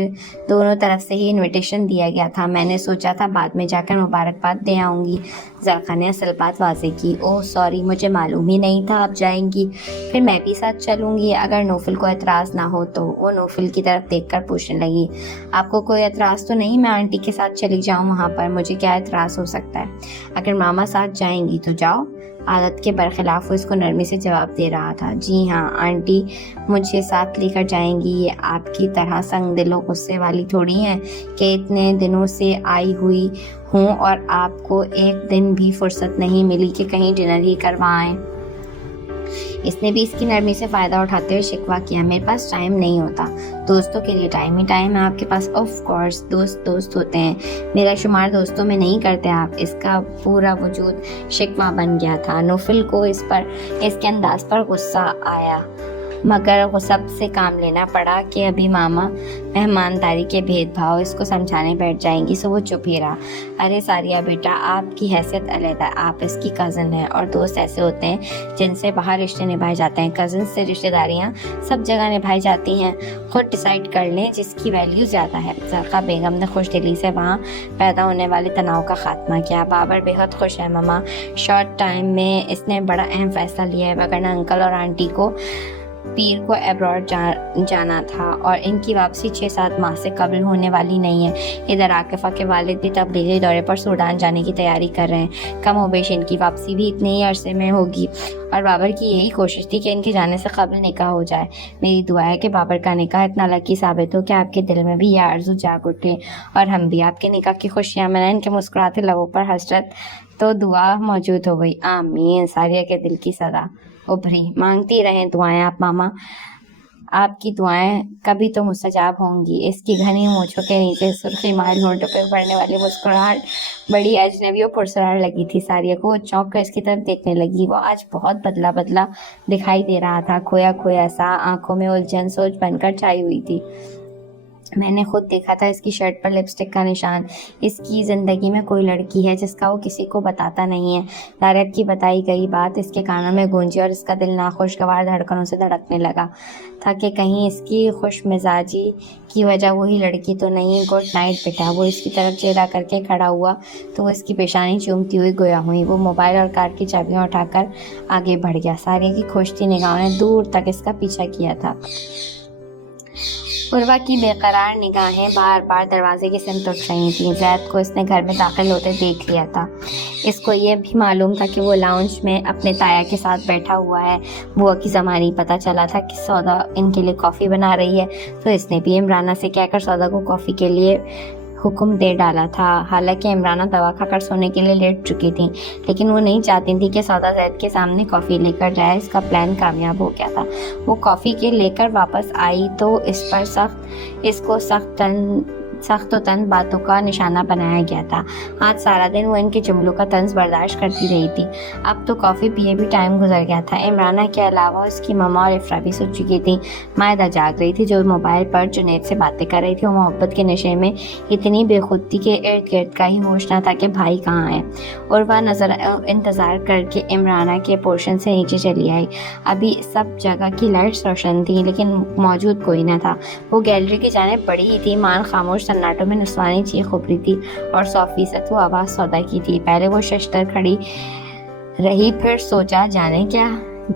دونوں طرف سے ہی انویٹیشن دیا گیا تھا، میں نے سوچا تھا بعد میں جا کر مبارکباد دے آؤں گی۔ زرقا نے اصل بات واضح کی، اوہ سوری، مجھے معلوم ہی نہیں تھا آپ جائیں گی۔ پھر میں بھی ساتھ چلوں گی اگر نوفل کو اعتراض نہ ہو تو۔ وہ نوفل کی طرف دیکھ کر پوچھنے لگی، آپ کو کوئی اعتراض تو نہیں میں آنٹی کے ساتھ چلی جاؤں وہاں پر؟ مجھے کیا اعتراض ہو سکتا ہے؟ اگر ماما ساتھ جائیں گی تو جاؤ۔ عادت کے برخلاف وہ اس کو نرمی سے جواب دے رہا تھا۔ جی ہاں آنٹی مجھے ساتھ لے کر جائیں گی، یہ آپ کی طرح سنگ دل و غصے والی تھوڑی ہیں کہ اتنے دنوں سے آئی ہوئی ہوں اور آپ کو ایک دن بھی فرصت نہیں ملی کہ کہیں ڈنر ہی کروائیں۔ اس نے بھی اس کی نرمی سے فائدہ اٹھاتے ہوئے شکوہ کیا، میرے پاس ٹائم نہیں ہوتا۔ دوستوں کے لیے ٹائم ہی ٹائم ہے آپ کے پاس۔ آف کورس دوست ہوتے ہیں، میرا شمار دوستوں میں نہیں کرتے آپ۔ اس کا پورا وجود شکوہ بن گیا تھا۔ نوفل کو اس کے انداز پر غصہ آیا، مگر غصب سے کام لینا پڑا کہ ابھی ماما مہمانداری کے بھید بھاؤ اس کو سمجھانے بیٹھ جائیں گی، سو وہ چپ ہی رہا۔ ارے ساریہ بیٹا، آپ کی حیثیت علیحدہ ہے، آپ اس کی کزن ہیں اور دوست ایسے ہوتے ہیں جن سے باہر رشتے نبھائے جاتے ہیں۔ کزن سے رشتے داریاں سب جگہ نبھائی جاتی ہیں، خود ڈیسائیڈ کر لیں جس کی ویلیو زیادہ ہے۔ زرقا بیگم نے خوش دلی سے وہاں پیدا ہونے والے تناؤ کا خاتمہ کیا۔ بابر بہت خوش ہے ماما، شارٹ ٹائم میں اس نے بڑا اہم فیصلہ لیا ہے، وگرنہ انکل اور آنٹی کو پیر کو ایبراڈ جانا تھا اور ان کی واپسی 6-7 ماہ سے قبل ہونے والی نہیں ہے۔ ادھر عاقفہ کے والد بھی تبلیغی دورے پر سوڈان جانے کی تیاری کر رہے ہیں۔ کم و بیش ان کی واپسی بھی اتنے ہی عرصے میں ہوگی، اور بابر کی یہی کوشش تھی کہ ان کے جانے سے قبل نکاح ہو جائے۔ میری دعا ہے کہ بابر کا نکاح اتنا لکی ثابت ہو کہ آپ کے دل میں بھی یہ آرزو جاگ اٹھے اور ہم بھی آپ کے نکاح کی خوشیاں منائیں۔ ان کے مسکراتے لبوں پر حسرت تو دعا موجود ہو گئی۔ آمین۔ ساریہ کے دل کی صدا ابھری۔ مانگتی رہیں دعائیں آپ ماما، آپ کی دعائیں کبھی تو مستجاب ہوں گی۔ اس کی گھنی مونچھوں کے نیچے سرخی مائل ہونٹوں پہ پڑنے والی مسکراہٹ بڑی اجنبی اور پرسرار لگی تھی۔ ساریہ کو وہ چونک کر اس کی طرف دیکھنے لگی۔ وہ آج بہت بدلا بدلا دکھائی دے رہا تھا، کھویا کھویا سا، آنکھوں میں الجھن سوچ بن کر چھائی ہوئی تھی۔ میں نے خود دیکھا تھا اس کی شرٹ پر لپسٹک کا نشان۔ اس کی زندگی میں کوئی لڑکی ہے جس کا وہ کسی کو بتاتا نہیں ہے۔ دارت کی بتائی گئی بات اس کے کانوں میں گونجی اور اس کا دل ناخوشگوار دھڑکنوں سے دھڑکنے لگا تھا کہ کہیں اس کی خوش مزاجی کی وجہ وہی لڑکی تو نہیں۔ گڈ نائٹ بیٹا۔ وہ اس کی طرف چہرہ کر کے کھڑا ہوا تو وہ اس کی پیشانی چومتی ہوئی گویا ہوئی۔ وہ موبائل اور کار کی چابیاں اٹھا کر آگے بڑھ گیا۔ ساریہ کی کھوجتی نگاہوں نے دور تک اس کا پیچھا کیا تھا۔ عروہ کی بے قرار نگاہیں بار بار دروازے کی سمت اٹھ رہی تھیں۔ زید کو اس نے گھر میں داخل ہوتے دیکھ لیا تھا۔ اس کو یہ بھی معلوم تھا کہ وہ لاؤنج میں اپنے تایا کے ساتھ بیٹھا ہوا ہے۔ بوا کی زمانی پتہ چلا تھا کہ سودا ان کے لیے کافی بنا رہی ہے، تو اس نے بھی عمرانہ سے کہہ کر سودا کو کافی کے لیے حکم دے ڈالا تھا۔ حالانکہ عمرانہ دوا کھا کر سونے کے لیے لیٹ چکی تھی، لیکن وہ نہیں چاہتی تھی کہ سودا زید کے سامنے کافی لے کر جائے۔ اس کا پلان کامیاب ہو گیا تھا۔ وہ کافی کے لے کر واپس آئی تو اس کو سخت و تند باتوں کا نشانہ بنایا گیا تھا۔ آج سارا دن وہ ان کے جملوں کا طنز برداشت کرتی رہی تھی۔ اب تو کافی پیے بھی ٹائم گزر گیا تھا۔ عمرانہ کے علاوہ اس کی مما اور افرا بھی سو چکی تھی۔ مائدہ جاگ رہی تھی جو موبائل پر جنید سے باتیں کر رہی تھی۔ وہ محبت کے نشے میں اتنی بے خود تھی کہ ارد گرد کا ہی ہوش نہ تھا کہ بھائی کہاں ہے۔ عروہ انتظار کر کے عمرانہ کے پورشن سے نیچے چلی آئی۔ ابھی سب جگہ کی لائٹس روشن تھیں لیکن موجود کوئی نہ تھا۔ وہ گیلری کی جانب بڑھی ہی تھی۔ مان خاموش سناٹوں میں نسوانی چیخ ابھری تھی اور 100% وہ آواز سودا کی تھی۔ پہلے وہ ششتر کھڑی رہی، پھر سوچا جانے کیا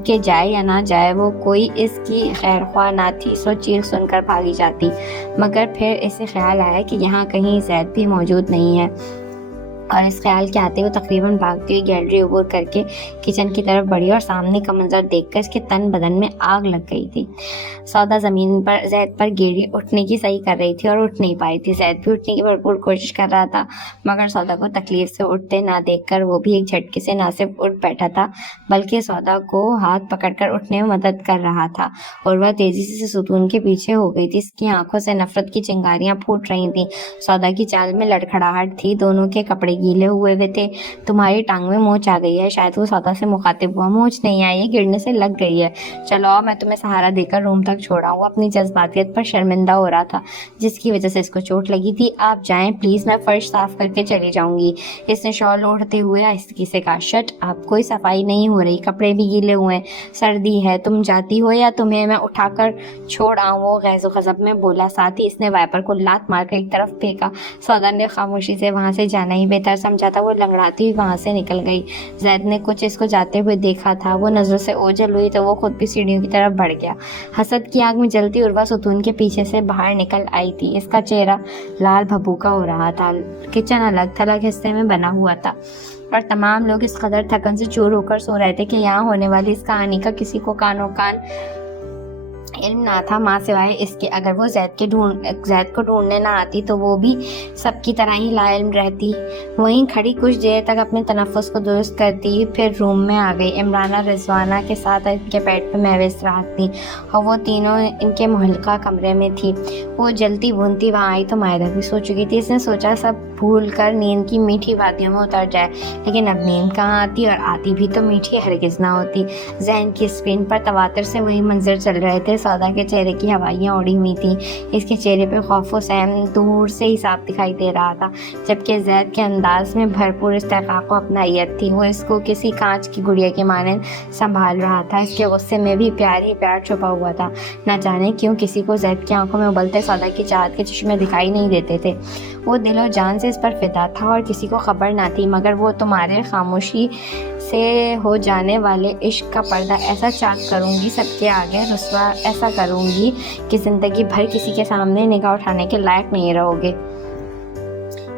کہ جائے یا نہ جائے۔ وہ کوئی اس کی خیر خواہ نہ تھی، سو چیخ سن کر بھاگی جاتی، مگر پھر اسے خیال آیا کہ یہاں کہیں زید بھی موجود نہیں ہے، اور اس خیال کے آتے وہ تقریباً بھاگتی ہوئی گیلری عبور کر کے کچن کی طرف بڑھی اور سامنے کا منظر دیکھ کر اس کے تن بدن میں آگ لگ گئی تھی۔ سودا زمین پر زید پر گیڑی اٹھنے کی صحیح کر رہی تھی اور اٹھ نہیں پائی تھی۔ زید بھی اٹھنے کی بھرپور کوشش کر رہا تھا، مگر سودا کو تکلیف سے اٹھتے نہ دیکھ کر وہ بھی ایک جھٹکے سے نہ صرف اٹھ بیٹھا تھا بلکہ سودا کو ہاتھ پکڑ کر اٹھنے میں مدد کر رہا تھا۔ اور وہ تیزی سے ستون کے پیچھے ہو گئی تھی۔ اس کی آنکھوں سے نفرت کی چنگاریاں پھوٹ رہی تھیں۔ سودا کی چال میں لڑکھڑاہٹ تھی، دونوں کے کپڑے گیلے ہوئے تھے۔ تمہاری ٹانگ میں مونچھ آ گئی ہے، شاید وہ سودا سے مخاطب ہوا۔ مونچھ نہیں آئی ہے، گرنے سے لگ گئی ہے۔ چلو آؤ، میں تمہیں سہارا دے کر روم تک چھوڑا ہوں۔ وہ اپنی جذباتیت پر شرمندہ ہو رہا تھا جس کی وجہ سے اس کو چوٹ لگی تھی۔ آپ جائیں پلیز، میں فرش صاف کر کے چلی جاؤں گی۔ اس نے شال اوڑھتے ہوئے آہستگی سے کہا۔ شٹ آپ، کوئی صفائی نہیں ہو رہی، کپڑے بھی گیلے ہوئے ہیں، سردی ہے، تم جاتی ہو یا تمہیں میں اٹھا کر چھوڑ آؤں؟ وہ غیظ و غضب میں بولا۔ ساتھ ہی اس نے وائپر کو لات مار کر ایک طرف پھینکا۔ سودا نے خاموشی سے وہاں سے جانا ہی بہتر سمجھا تھا۔ وہ لنگڑاتی ہوئی وہاں سے نکل گئی۔ زید نے کچھ اس کو جاتے ہوئے دیکھا تھا۔ وہ نظروں سے اوجھل ہوئی تو وہ خود بھی سیڑھیوں کی طرف بڑھ گیا۔ حسد کی آگ میں جلتی عروہ ستون کے پیچھے سے باہر نکل آئی تھی۔ اس کا چہرہ لال بھبوکا ہو رہا تھا۔ کچن الگ تھلگ حصے میں بنا ہوا تھا اور تمام لوگ اس قدر تھکن سے چور ہو کر سو رہے تھے کہ یہاں ہونے والی اس کہانی کا کسی کو کانوں کان علم نہ تھا، ماں سوائے اس کے۔ اگر وہ زید کو ڈھونڈنے نہ آتی تو وہ بھی سب کی طرح ہی لا علم رہتی۔ وہیں کھڑی کچھ دیر تک اپنے تنفس کو درست کرتی، پھر روم میں آ گئی۔ عمرانہ رضوانہ کے ساتھ ان کے پیٹ پہ محو استراحت تھی اور وہ تینوں ان کے مہلکہ کمرے میں تھی۔ وہ جلتی بھونتی وہاں آئی تو مائدہ بھی سو چکی تھی۔ اس نے سوچا سب بھول کر نیند کی میٹھی وادیوں میں اتر جائے، لیکن اب نیند کہاں آتی، اور آتی بھی تو میٹھی ہرگز نہ ہوتی۔ ذہن کی اسکرین پر تواتر سے وہی منظر چل رہے تھے۔ سودا کے چہرے کی ہوائیاں اڑی ہوئی تھیں۔ اس کے چہرے پہ خوف و سہم دور سے ہی صاف دکھائی دے رہا تھا، جبکہ زید کے انداز میں بھرپور استحقاق و اپنائیت تھی۔ وہ اس کو کسی کانچ کی گڑیا کے مانند سنبھال رہا تھا۔ اس کے غصے میں بھی پیار ہی پیار چھپا ہوا تھا۔ نہ جانے کیوں کسی کو زید کی آنکھوں میں ابلتے سودا کی چاہت کے چشمے دکھائی نہیں دیتے تھے۔ وہ دل و جان سے اس پر فدا تھا اور کسی کو خبر نہ تھی، مگر وہ تمہارے خاموشی سے ہو جانے والے عشق کا پردہ ایسا چاک کروں گی، سب کے آگے رسوا ایسا کروں گی کہ زندگی بھر کسی کے سامنے نگاہ اٹھانے کے لائق نہیں رہو گے۔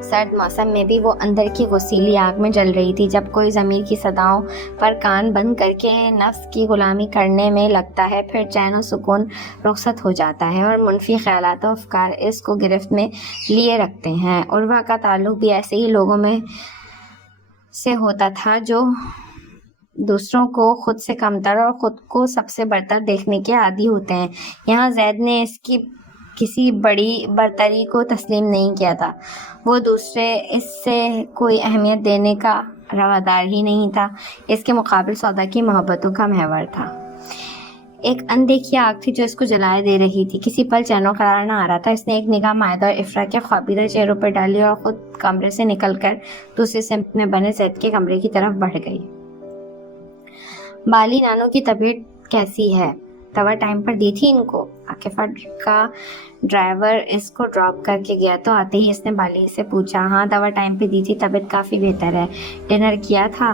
سرد موسم میں بھی وہ اندر کی غسیلی آگ میں جل رہی تھی۔ جب کوئی ضمیر کی صداؤں پر کان بند کر کے نفس کی غلامی کرنے میں لگتا ہے، پھر چین و سکون رخصت ہو جاتا ہے اور منفی خیالات و افکار اس کو گرفت میں لیے رکھتے ہیں۔ عروہ کا تعلق بھی ایسے ہی لوگوں میں سے ہوتا تھا جو دوسروں کو خود سے کمتر اور خود کو سب سے برتر دیکھنے کے عادی ہوتے ہیں۔ یہاں زید نے اس کی کسی بڑی برتری کو تسلیم نہیں کیا تھا۔ وہ دوسرے اس سے کوئی اہمیت دینے کا روادار ہی نہیں تھا، اس کے مقابل سودا کی محبتوں کا محور تھا۔ ایک اندیکھی آگ تھی جو اس کو جلائے دے رہی تھی۔ کسی پل چین و قرار نہ آ رہا تھا۔ اس نے ایک نگاہ مائدہ اور افرا کے خوابیدہ چہروں پر ڈالی اور خود کمرے سے نکل کر دوسری سمت میں بنے زید کے کمرے کی طرف بڑھ گئی۔ بالی نانو کی طبیعت کیسی ہے؟ دوا ٹائم پر دی تھی ان کو؟ عاقفہ کا ڈرائیور اس کو ڈراپ کر کے گیا تو آتے ہی اس نے بالی سے پوچھا۔ ہاں دوا ٹائم پہ دی تھی، طبیعت کافی بہتر ہے۔ ڈنر کیا تھا؟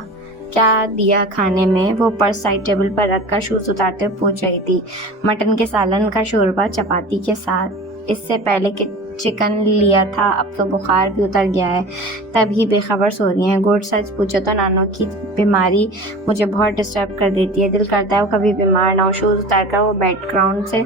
کیا دیا کھانے میں؟ وہ پرس سائڈ ٹیبل پر رکھ کر شوز اتارتے ہوئے پوچھ رہی تھی۔ مٹن کے سالن کا شوربہ چپاتی کے ساتھ، اس سے پہلے کہ چکن لیا تھا، اب تو بخار بھی اتر گیا ہے، تب ہی بے خبر سو رہی ہیں۔ گوڈ سچ پوچھو تو نانو کی بیماری مجھے بہت ڈسٹرب کر دیتی ہے، دل کرتا ہے وہ کبھی بیمار نہ ہو۔ شوز اتار کر وہ بیڈ گراؤنڈ سے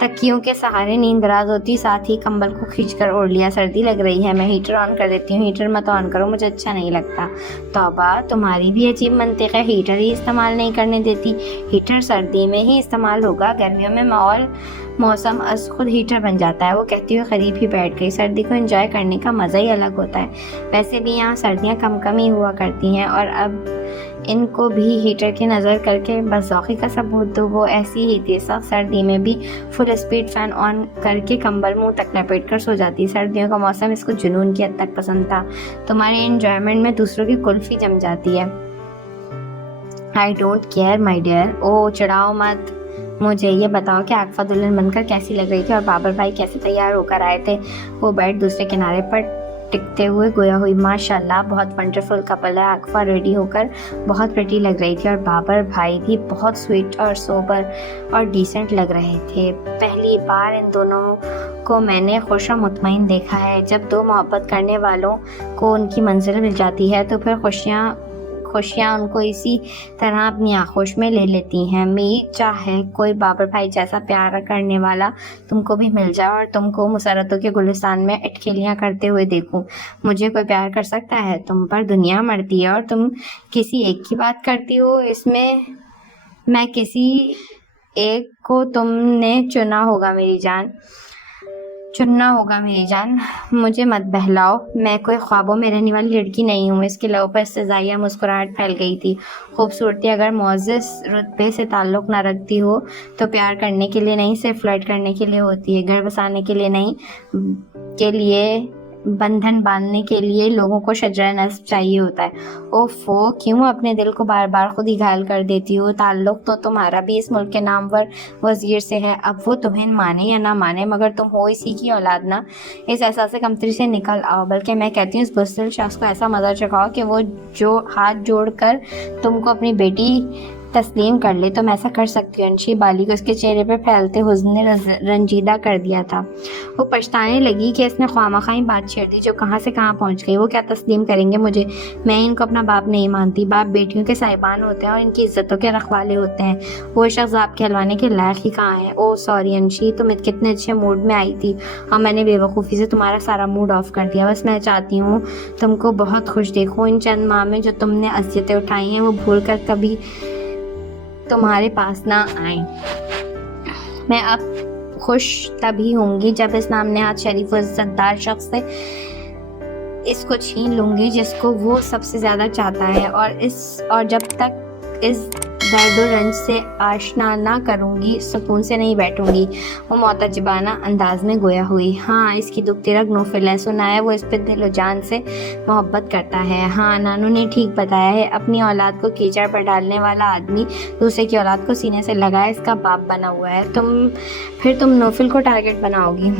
تکیوں کے سہارے نیند راز ہوتی، ساتھ ہی کمبل کو کھینچ کر اوڑھ لیا۔ سردی لگ رہی ہے، میں ہیٹر آن کر دیتی ہوں۔ ہیٹر مت آن کرو، مجھے اچھا نہیں لگتا۔ توبہ، تمہاری بھی عجیب منطق ہے، ہیٹر ہی استعمال نہیں کرنے دیتی۔ ہیٹر سردی میں ہی استعمال ہوگا، گرمیوں میں موسم از خود ہیٹر بن جاتا ہے، وہ کہتی ہوئے قریب ہی بیٹھ گئی۔ سردی کو انجوائے کرنے کا مزہ ہی الگ ہوتا ہے۔ ویسے بھی یہاں سردیاں کم ہی ہوا کرتی ہیں، اور اب ان کو بھی ہیٹر کی نظر کر کے بس ذوقی کا ثبوت دو۔ وہ ایسی ہی تھی، سخت سردی میں بھی فل اسپیڈ فین آن کر کے کمبل منہ تک لپیٹ کر سو جاتی۔ سردیوں کا موسم اس کو جنون کی حد تک پسند تھا۔ تمہاری انجوائمنٹ میں دوسروں کی کلفی جم جاتی ہے۔ I don't care my dear. او چڑھاؤ مت، مجھے یہ بتاؤ کہ عاقفہ دلہن بن کر کیسی لگ رہی تھی اور بابر بھائی کیسے تیار ہو کر آئے تھے؟ وہ بیٹھ دوسرے کنارے پر ٹکتے ہوئے گویا ہوئی۔ ماشاءاللہ بہت ونڈرفل کپل ہے۔ عاقفہ ریڈی ہو کر بہت پریٹی لگ رہی تھی اور بابر بھائی بھی بہت سویٹ اور سوبر اور ڈیسنٹ لگ رہے تھے۔ پہلی بار ان دونوں کو میں نے خوش اور مطمئن دیکھا ہے۔ جب دو محبت کرنے والوں کو ان کی منزل مل جاتی ہے تو پھر خوشیاں ان کو اسی طرح اپنی آغوش میں لے لیتی ہیں۔ میری چاہ ہے کوئی بابر بھائی جیسا پیار کرنے والا تم کو بھی مل جائے اور تم کو مسرتوں کے گلستان میں اٹکھیلیاں کرتے ہوئے دیکھوں۔ مجھے کوئی پیار کر سکتا ہے؟ تم پر دنیا مرتی ہے اور تم کسی ایک کی بات کرتی ہو۔ اس میں کسی ایک کو تم نے چننا ہوگا میری جان، مجھے مت بہلاؤ، میں کوئی خوابوں میں رہنے والی لڑکی نہیں ہوں۔ اس کے لبوں پر استہزائیہ مسکراہٹ پھیل گئی تھی۔ خوبصورتی اگر معزز رتبے سے تعلق نہ رکھتی ہو تو پیار کرنے کے لیے نہیں، صرف فلرٹ کرنے کے لیے ہوتی ہے، گھر بسانے کے لیے نہیں، کے لیے بندھن باندھنے کے لیے لوگوں کو شجرہ نصب چاہیے ہوتا ہے۔ اوفو، کیوں اپنے دل کو بار بار خود ہی گھائل کر دیتی ہو؟ تعلق تو تمہارا بھی اس ملک کے نامور وزیر سے ہے، اب وہ تمہیں مانے یا نہ مانے، مگر تم ہو اسی کی اولاد نا۔ اس احساس کمتری سے نکل آؤ، بلکہ میں کہتی ہوں اس بزدل شخص کو ایسا مزہ چکھاؤ کہ وہ جو ہاتھ جوڑ کر تم کو اپنی بیٹی تسلیم کر لے۔ تم ایسا کر سکتی ہو انشی؟ بالی کو اس کے چہرے پہ پھیلتے حزن نے رنجیدہ کر دیا تھا۔ وہ پچھتانے لگی کہ اس نے خواہ بات چھیڑ دی جو کہاں سے کہاں پہنچ گئی۔ وہ کیا تسلیم کریں گے مجھے؟ میں ان کو اپنا باپ نہیں مانتی۔ باپ بیٹیوں کے صاحبان ہوتے ہیں اور ان کی عزتوں کے رکھوالے ہوتے ہیں۔ وہ شخص آپ کہلوانے کے لائق ہی کہاں ہے؟ او سوری انشی، تم کتنے اچھے موڈ میں آئی تھی اور میں نے بے وقوفی سے تمہارا سارا موڈ آف کر دیا۔ بس میں چاہتی ہوں تم کو بہت خوش دیکھوں۔ ان چند ماہ میں جو تم نے اذیتیں اٹھائی ہیں وہ بھول کر کبھی تمہارے پاس نہ آئیں۔ میں اب خوش تبھی ہوں گی جب اس نام نہاد شریف و عزت دار شخص سے اس کو چھین لوں گی جس کو وہ سب سے زیادہ چاہتا ہے، اور جب تک اس درد و رنج سے آشنا نہ کروں گی سکون سے نہیں بیٹھوں گی۔ وہ معتجبانہ انداز میں گویا ہوئی۔ ہاں، اس کی دکھتی رگ نوفل ہے، سنا ہے وہ اس پہ دل و جان سے محبت کرتا ہے۔ ہاں، نانو نے ٹھیک بتایا ہے، اپنی اولاد کو کیچڑ پر ڈالنے والا آدمی دوسرے کی اولاد کو سینے سے لگائے اس کا باپ بنا ہوا ہے۔ پھر تم نوفل کو ٹارگٹ بناؤ گی؟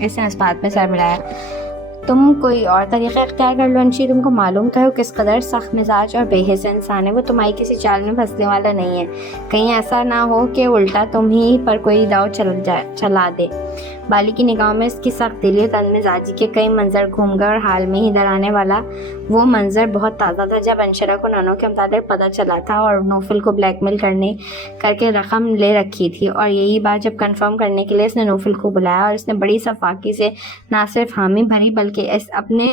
اس نے اس بات میں سر ملایا۔ تم کوئی اور طریقہ اختیار کر لو انشی، تم کو معلوم تو ہے وہ کس قدر سخت مزاج اور بے حس انسان ہے، وہ تمہاری کسی چال میں پھنسنے والا نہیں ہے، کہیں ایسا نہ ہو کہ الٹا تم ہی پر کوئی داؤ چلا دے۔ بالی کی نگاہوں میں اس کی سخت دلی اور تند مزاجی کے کئی منظر گھوم گئے، اور حال میں ہی ڈرانے والا وہ منظر بہت تازہ تھا جب انشرا کو نانو کے متعلق پتہ چلا تھا اور نوفل کو بلیک میل کر کے رقم لے رکھی تھی، اور یہی بات جب کنفرم کرنے کے لیے اس نے نوفل کو بلایا اور اس نے بڑی صفاقی سے نہ صرف حامی بھری بلکہ اس اپنے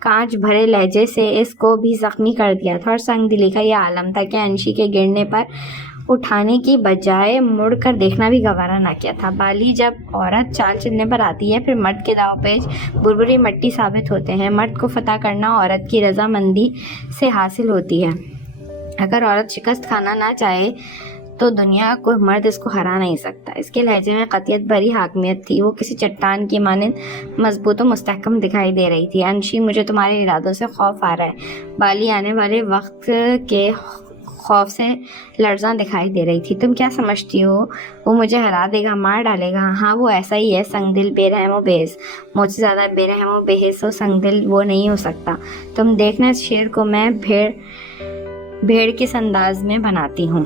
کانچ بھرے لہجے سے اس کو بھی زخمی کر دیا تھا، اور سنگ دلی کا یہ عالم تھا کہ انشی کے گرنے پر اٹھانے کی بجائے مڑ کر دیکھنا بھی گوارا نہ کیا تھا۔ بالی جب عورت چال چلنے پر آتی ہے پھر مرد کے داؤ پیچ بربری مٹی ثابت ہوتے ہیں۔ مرد کو فتح کرنا عورت کی رضامندی سے حاصل ہوتی ہے۔ اگر عورت شکست کھانا نہ چاہے تو دنیا کوئی مرد اس کو ہرا نہیں سکتا۔ اس کے لہجے میں قطعیت بھری حاکمیت تھی، وہ کسی چٹان کی مانند مضبوط و مستحکم دکھائی دے رہی تھی۔ انشی، مجھے تمہارے ارادوں سے خوف آ رہا ہے۔ بالی آنے والے وقت کے خوف سے لرزاں دکھائی دے رہی تھی۔ تم کیا سمجھتی ہو وہ مجھے ہرا دے گا، مار ڈالے گا؟ ہاں وہ ایسا ہی ہے، سنگ دل، بے رحم و بے حس۔ مجھ سے زیادہ بے رحم و بے حس و سنگ دل وہ نہیں ہو سکتا۔ تم دیکھنا، اس شیر کو میں بھیڑ کس انداز میں بناتی ہوں۔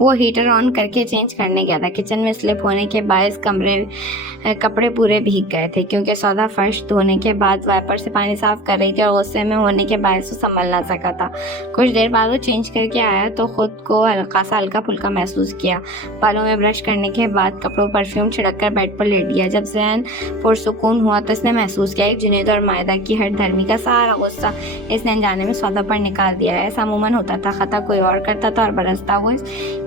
وہ ہیٹر آن کر کے چینج کرنے گیا تھا۔ کچن میں سلپ ہونے کے باعث کپڑے پورے بھیگ گئے تھے کیونکہ سودا فرش دھونے کے بعد وائپر سے پانی صاف کر رہی تھی اور غصے میں ہونے کے باعث وہ سنبھل نہ سکا تھا۔ کچھ دیر بعد وہ چینج کر کے آیا تو خود کو ہلکا پھلکا محسوس کیا۔ بالوں میں برش کرنے کے بعد کپڑوں پرفیوم چھڑک کر بیڈ پر لیٹ گیا۔ جب ذہن پرسکون ہوا تو اس نے محسوس کیا کہ جنید اور مائدہ کی ہر دھرمی کا سارا غصہ اس نے انجانے میں سودا پر نکال دیا ہے۔ ایسا عموماً ہوتا تھا، خطا کوئی اور کرتا تھا اور برستا وہ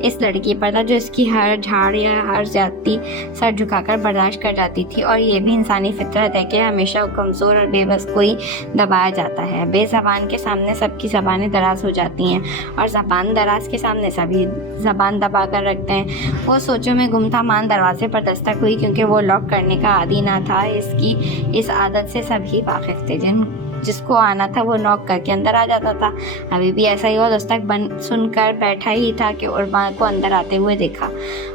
اس لڑکی پر تھا جو اس کی ہر جھاڑ یا ہر زیادتی سر جھکا کر برداشت کر جاتی تھی۔ اور یہ بھی انسانی فطرت ہے کہ ہمیشہ کمزور اور بے بس کوئی دبایا جاتا ہے۔ بے زبان کے سامنے سب کی زبانیں دراز ہو جاتی ہیں اور زبان دراز کے سامنے سبھی زبان دبا کر رکھتے ہیں۔ وہ سوچوں میں گم تھا، مان دروازے پر دستک ہوئی کیونکہ وہ لاک کرنے کا عادی نہ تھا۔ اس کی اس عادت سے سبھی واقف تھے، جس کو آنا تھا وہ نوک کر کے اندر آ جاتا تھا۔ ابھی بھی ایسا ہی ہوا، دستک بند سن کر بیٹھا ہی تھا کہ عربا کو اندر آتے ہوئے دیکھا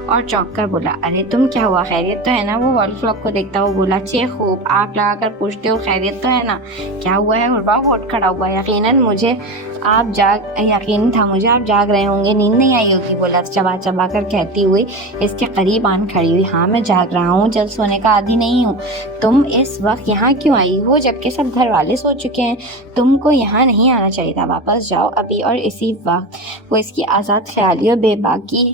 اور چونک کر بولا، ارے تم کیا ہوا، خیریت تو ہے نا؟ وہ وال کلاک کو دیکھتا ہوا بولا، چھ خوب، آنکھ لگا کر پوچھتے ہو خیریت تو ہے نا؟ کیا ہوا ہے؟ عربا وہ اٹھ کھڑا ہوا، یقین تھا مجھے آپ جاگ رہے ہوں گے، نیند نہیں آئی ہوگی، بولا چبا چبا کر کہتی ہوئی اس کے قریب آن کھڑی ہوئی۔ ہاں میں جاگ رہا ہوں، جلد سونے کا عادی نہیں ہوں۔ تم اس وقت یہاں کیوں آئی ہو جبکہ سب گھر والے سو چکے ہیں؟ تم کو یہاں نہیں آنا چاہیے تھا، واپس جاؤ ابھی۔ اور اسی وقت وہ اس کی آزاد خیالی اور بے باکی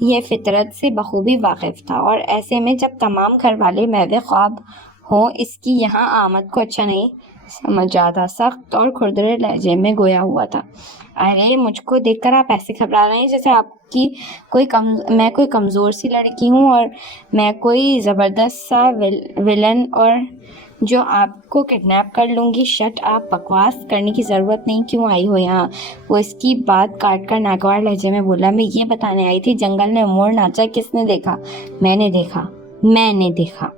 یہ فطرت سے بخوبی واقف تھا، اور ایسے میں جب تمام گھر والے محو خواب ہوں اس کی یہاں آمد کو اچھا نہیں سمجھ جاتا۔ سخت اور کھردرے لہجے میں گویا ہوا تھا، ارے مجھ کو دیکھ کر آپ ایسے گھبرا رہے ہیں جیسے میں کوئی کمزور سی لڑکی ہوں اور میں کوئی زبردست سا ولن اور جو آپ کو کڈنیپ کر لوں گی۔ شٹ آپ، بکواس کرنے کی ضرورت نہیں، کیوں آئی ہو یہاں؟ وہ اس کی بات کاٹ کر ناگوار لہجے میں بولا، میں یہ بتانے آئی تھی جنگل میں مور ناچا کس نے دیکھا؟ میں نے دیکھا۔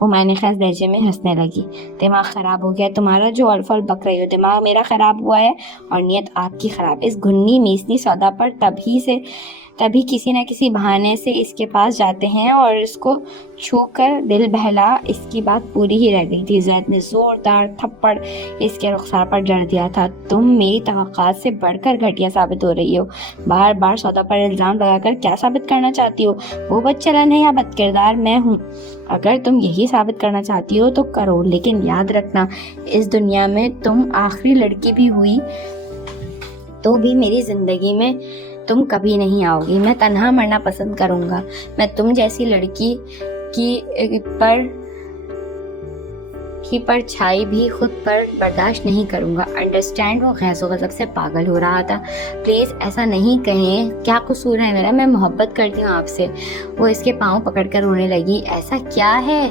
وہ معنی خیز لہجے میں ہنسنے لگی، دماغ خراب ہو گیا تمہارا جو الفل بک رہی ہو؟ دماغ میرا خراب ہوا ہے اور نیت آپ کی خراب۔ اس گھنی میسنی سودا پر تبھی کسی نہ کسی بہانے سے اس کے پاس جاتے ہیں اور اس کو چھو کر دل بہلا۔ اس کی بات پوری ہی رہ گئی تھی، زید نے زوردار تھپڑ اس کے رخسار پر جڑ دیا تھا۔ تم میری توقعات سے بڑھ کر گھٹیا ثابت ہو رہی ہو، بار بار سودا پر الزام لگا کر کیا ثابت کرنا چاہتی ہو؟ وہ بد چلن ہے یا بد کردار میں ہوں؟ اگر تم یہی ثابت کرنا چاہتی ہو تو کرو، لیکن یاد رکھنا اس دنیا میں تم آخری لڑکی بھی ہوئی تو بھی میری زندگی میں تم کبھی نہیں آؤ گی۔ میں تنہا مرنا پسند کروں گا۔ میں تم جیسی لڑکی کی پرچھائی بھی خود پر برداشت نہیں کروں گا، انڈرسٹینڈ؟ وہ غیظ و غضب سے پاگل ہو رہا تھا۔ پلیز ایسا نہیں کہیں، کیا قصور ہے میرا؟ میں محبت کرتی ہوں آپ سے۔ وہ اس کے پاؤں پکڑ کر رونے لگی، ایسا کیا ہے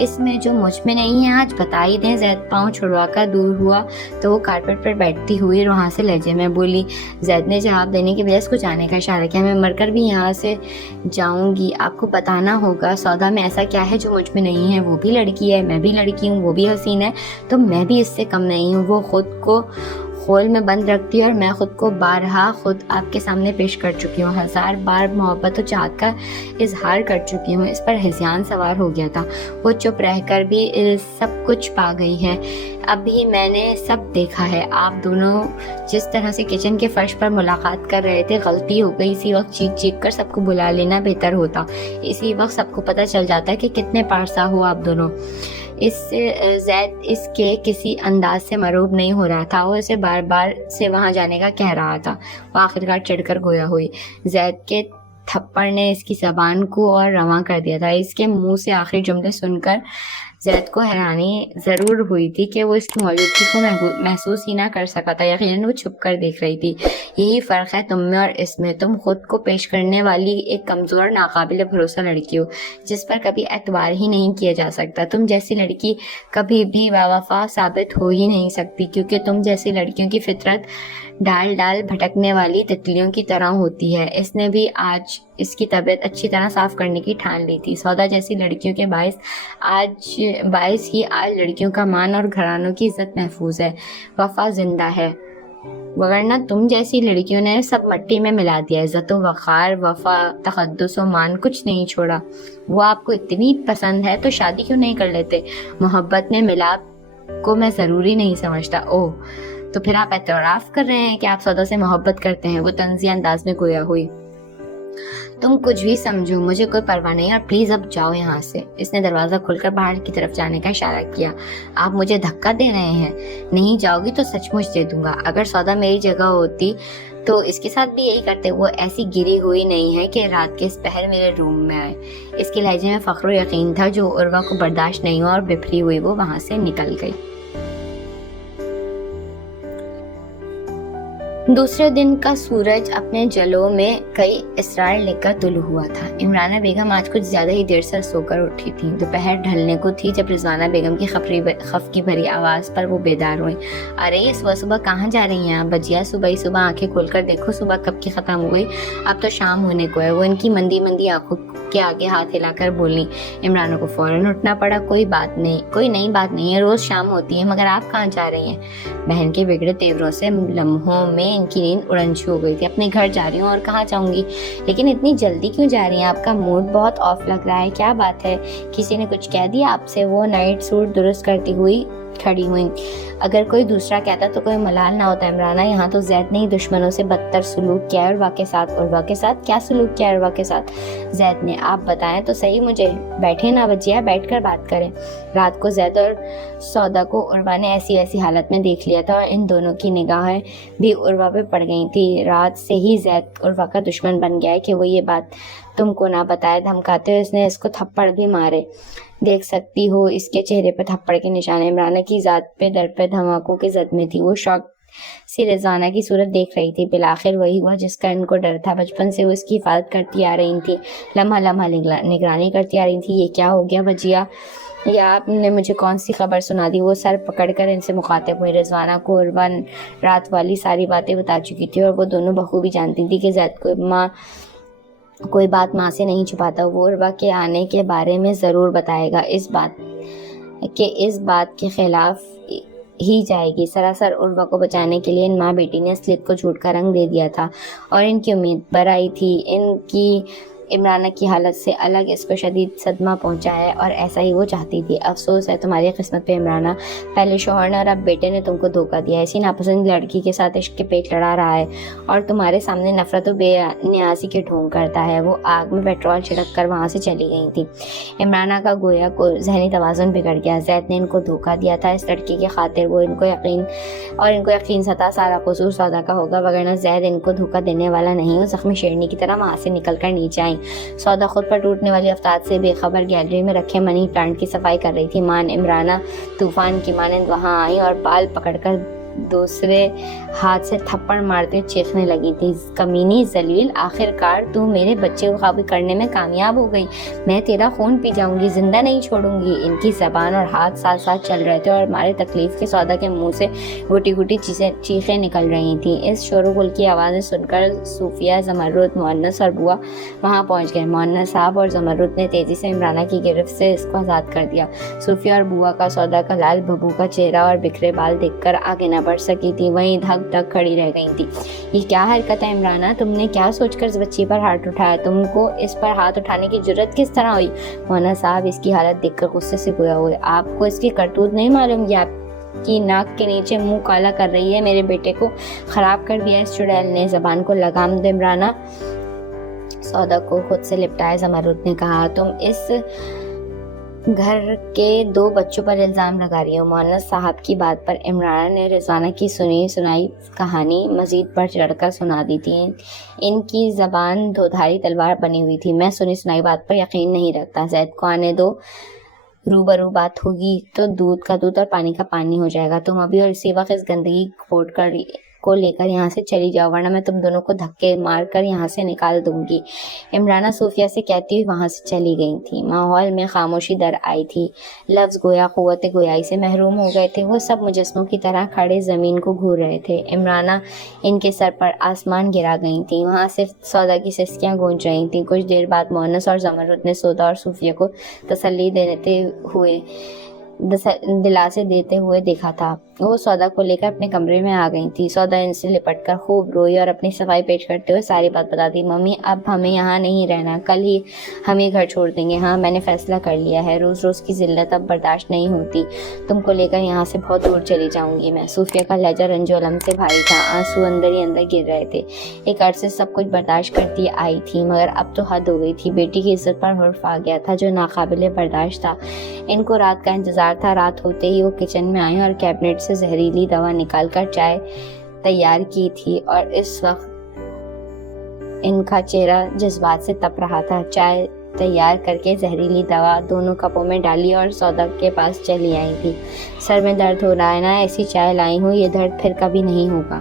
اس میں جو مجھ میں نہیں ہے؟ آج بتا ہی دیں۔ زید پاؤں چھڑوا کر دور ہوا تو وہ کارپیٹ پر بیٹھتی ہوئی روحاں سے لہجے میں بولی۔ زید نے جواب دینے کے بجائے اس کو جانے کا اشارہ کیا، میں مر کر بھی یہاں سے جاؤں گی، آپ کو بتانا ہوگا سودا میں ایسا کیا ہے جو مجھ میں نہیں ہے۔ وہ بھی لڑکی ہے، میں بھی لڑکی ہوں، وہ بھی حسین ہے تو میں بھی اس سے کم نہیں ہوں۔ وہ خول میں بند رکھتی ہے اور میں خود کو بارہا خود آپ کے سامنے پیش کر چکی ہوں، 1000 بار محبت و چاہت کا اظہار کر چکی ہوں۔ اس پر ہذیان سوار ہو گیا تھا۔ وہ چپ رہ کر بھی سب کچھ پا گئی ہے۔ ابھی میں نے سب دیکھا ہے۔ آپ دونوں جس طرح سے کچن کے فرش پر ملاقات کر رہے تھے، غلطی ہو گئی۔ اسی وقت چیخ چیخ کر سب کو بلا لینا بہتر ہوتا۔ اسی وقت سب کو پتہ چل جاتا ہے کہ کتنے پارسا ہو آپ دونوں۔ اس سے زید اس کے کسی انداز سے مرعوب نہیں ہو رہا تھا۔ وہ اسے بار بار سے وہاں جانے کا کہہ رہا تھا۔ وہ آخرکار چڑھ کر گویا ہوئی۔ زید کے تھپڑ نے اس کی زبان کو اور رواں کر دیا تھا۔ اس کے منہ سے آخری جملے سن کر زید کو حیرانی ضرور ہوئی تھی کہ وہ اس کی موجودگی کو محسوس ہی نہ کر سکا تھا۔ یقیناً وہ چھپ کر دیکھ رہی تھی۔ یہی فرق ہے تم میں اور اس میں، تم خود کو پیش کرنے والی ایک کمزور ناقابل بھروسہ لڑکی ہو جس پر کبھی اعتبار ہی نہیں کیا جا سکتا۔ تم جیسی لڑکی کبھی بھی باوفا ثابت ہو ہی نہیں سکتی، کیونکہ تم جیسی لڑکیوں کی فطرت ڈال ڈال بھٹکنے والی تتلیوں کی طرح ہوتی ہے۔ اس نے بھی آج اس کی طبیعت اچھی طرح صاف کرنے کی ٹھان لی تھی۔ سودا جیسی لڑکیوں کے باعث ہی آج لڑکیوں کا مان اور گھرانوں کی عزت محفوظ ہے، وفا زندہ ہے، وگرنہ تم جیسی لڑکیوں نے سب مٹی میں ملا دیا۔ عزت و وقار، وفا، تقدس و مان کچھ نہیں چھوڑا۔ وہ آپ کو اتنی پسند ہے تو شادی کیوں نہیں کر لیتے؟ محبت میں ملاپ کو میں ضروری نہیں سمجھتا۔ اوہ، تو پھر آپ اعتراف کر رہے ہیں کہ آپ سودا سے محبت کرتے ہیں؟ وہ طنزیہ انداز میں گویا ہوئی۔ تم کچھ بھی سمجھو، مجھے کوئی پرواہ نہیں، اور پلیز اب جاؤ یہاں سے۔ اس نے دروازہ کھول کر باہر کی طرف جانے کا اشارہ کیا۔ آپ مجھے دھکا دے رہے ہیں؟ نہیں جاؤ گی تو سچ مچ دے دوں گا۔ اگر سودا میری جگہ ہوتی تو اس کے ساتھ بھی یہی کرتے۔ وہ ایسی گری ہوئی نہیں ہے کہ رات کے اس پہر میرے روم میں آئے۔ اس کے لہجے میں فخر و یقین تھا جو عروہ کو برداشت نہیں ہوا، اور بفری ہوئی وہ وہاں سے نکل گئی۔ دوسرے دن کا سورج اپنے جلوں میں کئی اسرار لے کر طلوع ہوا تھا۔ عمرانہ بیگم آج کچھ زیادہ ہی دیر سے سو کر اٹھی تھی۔ دوپہر ڈھلنے کو تھی جب رضوانہ بیگم کی خفقی بھری آواز پر وہ بیدار ہوئی۔ ارے یہ صبح صبح کہاں جا رہی ہیں آپ؟ بجیا صبح ہی صبح آنکھیں کھول کر دیکھو، صبح کب کی ختم ہو گئی، اب تو شام ہونے کو ہے۔ وہ ان کی مندی مندی آنکھوں کے آگے ہاتھ ہلا کر بولی۔ عمرانہ کو فوراً اٹھنا پڑا۔ کوئی نئی بات نہیں ہے، روز شام ہوتی ہے، مگر آپ کہاں جا رہی ہیں؟ بہن کے بگڑے تیوروں سے لمحوں میں ان کی نیند اڑن چھو ہو گئی تھی۔ اپنے گھر جا رہی ہوں، اور کہاں جاؤں گی؟ لیکن اتنی جلدی کیوں جا رہی ہیں؟ آپ کا موڈ بہت آف لگ رہا ہے، کیا بات ہے؟ کسی نے کچھ کہہ دیا آپ سے؟ وہ نائٹ سوٹ درست کرتی ہوئی کھڑی ہوئی۔ اگر کوئی دوسرا کہتا تو کوئی ملال نہ ہوتا عمرانہ، یہاں تو زید نے ہی دشمنوں سے بدتر سلوک کیا ہے عروہ کے ساتھ۔ عروہ کے ساتھ کیا سلوک کیا ہے عروہ کے ساتھ؟ زید نے، آپ بتائیں تو صحیح مجھے۔ بیٹھے نا بجیا، بیٹھ کر بات کریں۔ رات کو زید اور سودا کو عروہ نے ایسی حالت میں دیکھ لیا تھا، اور ان دونوں کی نگاہیں بھی عروہ پہ پڑ گئی تھی۔ رات سے ہی زید عروہ کا دشمن بن گیا ہے کہ وہ یہ بات تم کو نہ بتائے۔ دھمکاتے ہوئے اس نے اس کو تھپڑ بھی مارے، دیکھ سکتی ہو اس کے چہرے پر تھپڑ کے نشان۔ عمرانہ کی ذات پہ در پہ دھماکوں کے زد میں تھی۔ وہ شوق سی رضوانہ کی صورت دیکھ رہی تھی۔ بالآخر وہی ہوا جس کا ان کو ڈر تھا۔ بچپن سے وہ اس کی حفاظت کرتی آ رہی تھی، لمحہ لمحہ نگرانی کرتی آ رہی تھی۔ یہ کیا ہو گیا بجیا؟ یا آپ نے مجھے کون سی خبر سنا دی؟ وہ سر پکڑ کر ان سے مخاطب ہوئی۔ رضوانہ کو عروہ رات والی ساری باتیں بتا چکی تھی، اور وہ دونوں بخوبی جانتی تھی کہ زید کوئی بات ماں سے نہیں چھپاتا۔ وہ عروہ کے آنے کے بارے میں ضرور بتائے گا، اس بات کے خلاف ہی جائے گی۔ سراسر عروہ کو بچانے کے لیے ان ماں بیٹی نے اصلیت کو جھوٹ کا رنگ دے دیا تھا، اور ان کی امید بر آئی تھی۔ ان کی عمرانہ کی حالت سے الگ اس کو شدید صدمہ پہنچا ہے، اور ایسا ہی وہ چاہتی تھی۔ افسوس ہے تمہاری قسمت پہ عمرانہ، پہلے شوہر نے اور اب بیٹے نے تم کو دھوکہ دیا۔ ایسی ناپسند لڑکی کے ساتھ عشق کے پیٹ لڑا رہا ہے، اور تمہارے سامنے نفرت و بے نیازی کے ڈھونگ کرتا ہے۔ وہ آگ میں پیٹرول چھڑک کر وہاں سے چلی گئی تھی۔ عمرانہ کا گویا کو ذہنی توازن بگڑ گیا۔ زید نے ان کو دھوکہ دیا تھا اس لڑکی کی خاطر۔ وہ ان کو یقین تھا سارا قصور سودا کا ہوگا، وگرنہ زید ان کو دھوکہ دینے والا نہیں۔ وہ زخمی شیرنی کی طرح وہاں سے نکل کر نیچے آئی۔ سودا خود پر ٹوٹنے والی آفتاب سے بے خبر گیلری میں رکھے منی پلانٹ کی صفائی کر رہی تھی۔ عمرانہ طوفان کی مانند وہاں آئی اور بال پکڑ کر دوسرے ہاتھ سے تھپڑ مارتے چیخنے لگی تھی۔ کمینی ذلیل، آخر کار تو میرے بچے کو قابو کرنے میں کامیاب ہو گئی۔ میں تیرا خون پی جاؤں گی، زندہ نہیں چھوڑوں گی۔ ان کی زبان اور ہاتھ ساتھ ساتھ چل رہے تھے، اور ہمارے تکلیف کے سودا کے منہ سے گھٹی گھٹی چیخیں نکل رہی تھیں۔ اس شور و غل کی آوازیں سن کر صوفیہ، زمرد، مؤنس اور بوا وہاں پہنچ گئے۔ مؤنس صاحب اور زمرد نے تیزی سے عمرانہ کی گرفت سے اس کو آزاد کر دیا۔ صوفیہ اور بوا کا سودا کا لال بھبو کا چہرہ اور بکھرے بال دیکھ کر آگے نہ پڑ سکی تھی وہیں دھک دھک کھڑی رہ گئی تھی۔ یہ کیا حرکت ہے عمرانہ، تم نے کیا سوچ کر اس بچی پر ہاتھ اٹھایا؟ تم کو اس پر ہاتھ اٹھانے کی جرت کس طرح ہوئی؟ مولانا صاحب اس کی حالت دیکھ کر غصے سے گویا ہوئے، آپ کو اس کی کرتوت نہیں معلوم؟ یہ آپ کی ناک کے نیچے منہ کالا کر رہی ہے، میرے بیٹے کو خراب کر دیا اس چڑیل نے۔ زبان کو لگام دے عمرانہ، سودا کو خود سے لپٹائے زمرد نے کہا، تم اس گھر کے 2 بچوں پر الزام لگا رہی ہو۔ مولانا صاحب کی بات پر عمرانہ نے رضوانہ کی سنائی کہانی مزید بڑھ چڑھ کر سنا دی تھی۔ ان کی زبان دھودھاری تلوار بنی ہوئی تھی۔ میں سنائی بات پر یقین نہیں رکھتا، زید کو آنے دو، روبرو بات ہوگی تو دودھ کا دودھ اور پانی کا پانی ہو جائے گا۔ تم ابھی اور اسی وقت اس گندگی کو لے کر یہاں سے چلی جاؤ، ورنہ میں تم دونوں کو دھکے مار کر یہاں سے نکال دوں گی۔ عمرانہ صوفیہ سے کہتی ہوئی وہاں سے چلی گئی تھی۔ ماحول میں خاموشی در آئی تھی، لفظ گویا قوت گویائی سے محروم ہو گئے تھے، وہ سب مجسموں کی طرح کھڑے زمین کو گھور رہے تھے۔ عمرانہ ان کے سر پر آسمان گرا گئی تھی، وہاں صرف سودا کی سسکیاں گونج رہی تھیں۔ کچھ دیر بعد مونس اور زمرد نے سودا اور صوفیہ کو دلاسے دیتے ہوئے دیکھا تھا۔ وہ سودا کو لے کر اپنے کمرے میں آ گئی تھی۔ سودا ان سے لپٹ کر خوب روئی اور اپنی صفائی پیش کرتے ہوئے ساری بات بتا دی۔ ممی، اب ہمیں یہاں نہیں رہنا، کل ہی ہم یہ گھر چھوڑ دیں گے۔ ہاں، میں نے فیصلہ کر لیا ہے، روز روز کی ذلت اب برداشت نہیں ہوتی، تم کو لے کر یہاں سے بہت دور چلی جاؤں گی میں۔ صوفیہ کا لہجہ رنج و الم سے بھاری تھا، آنسو اندر ہی اندر گر رہے تھے۔ ایک عرصے سب کچھ برداشت کرتی آئی تھی، مگر اب تو حد ہو گئی تھی، بیٹی کی عزت پر حرف آ گیا تھا جو ناقابل برداشت تھا۔ ان کو رات کا انتظار تھا۔ رات ہوتے ہی وہ کچن میں آئیں اور کیبنٹ سے زہریلی دوا نکال کر چائے تیار کی تھی، اور اس وقت ان کا چہرہ جذبات سے تپ رہا تھا۔ چائے تیار کر کے زہریلی دوا دونوں کپوں میں ڈالی اور سودا کے پاس چلی آئی تھی۔ سر میں درد ہو رہا ہے نا، ایسی چائے لائی ہوں، یہ درد پھر کبھی نہیں ہوگا۔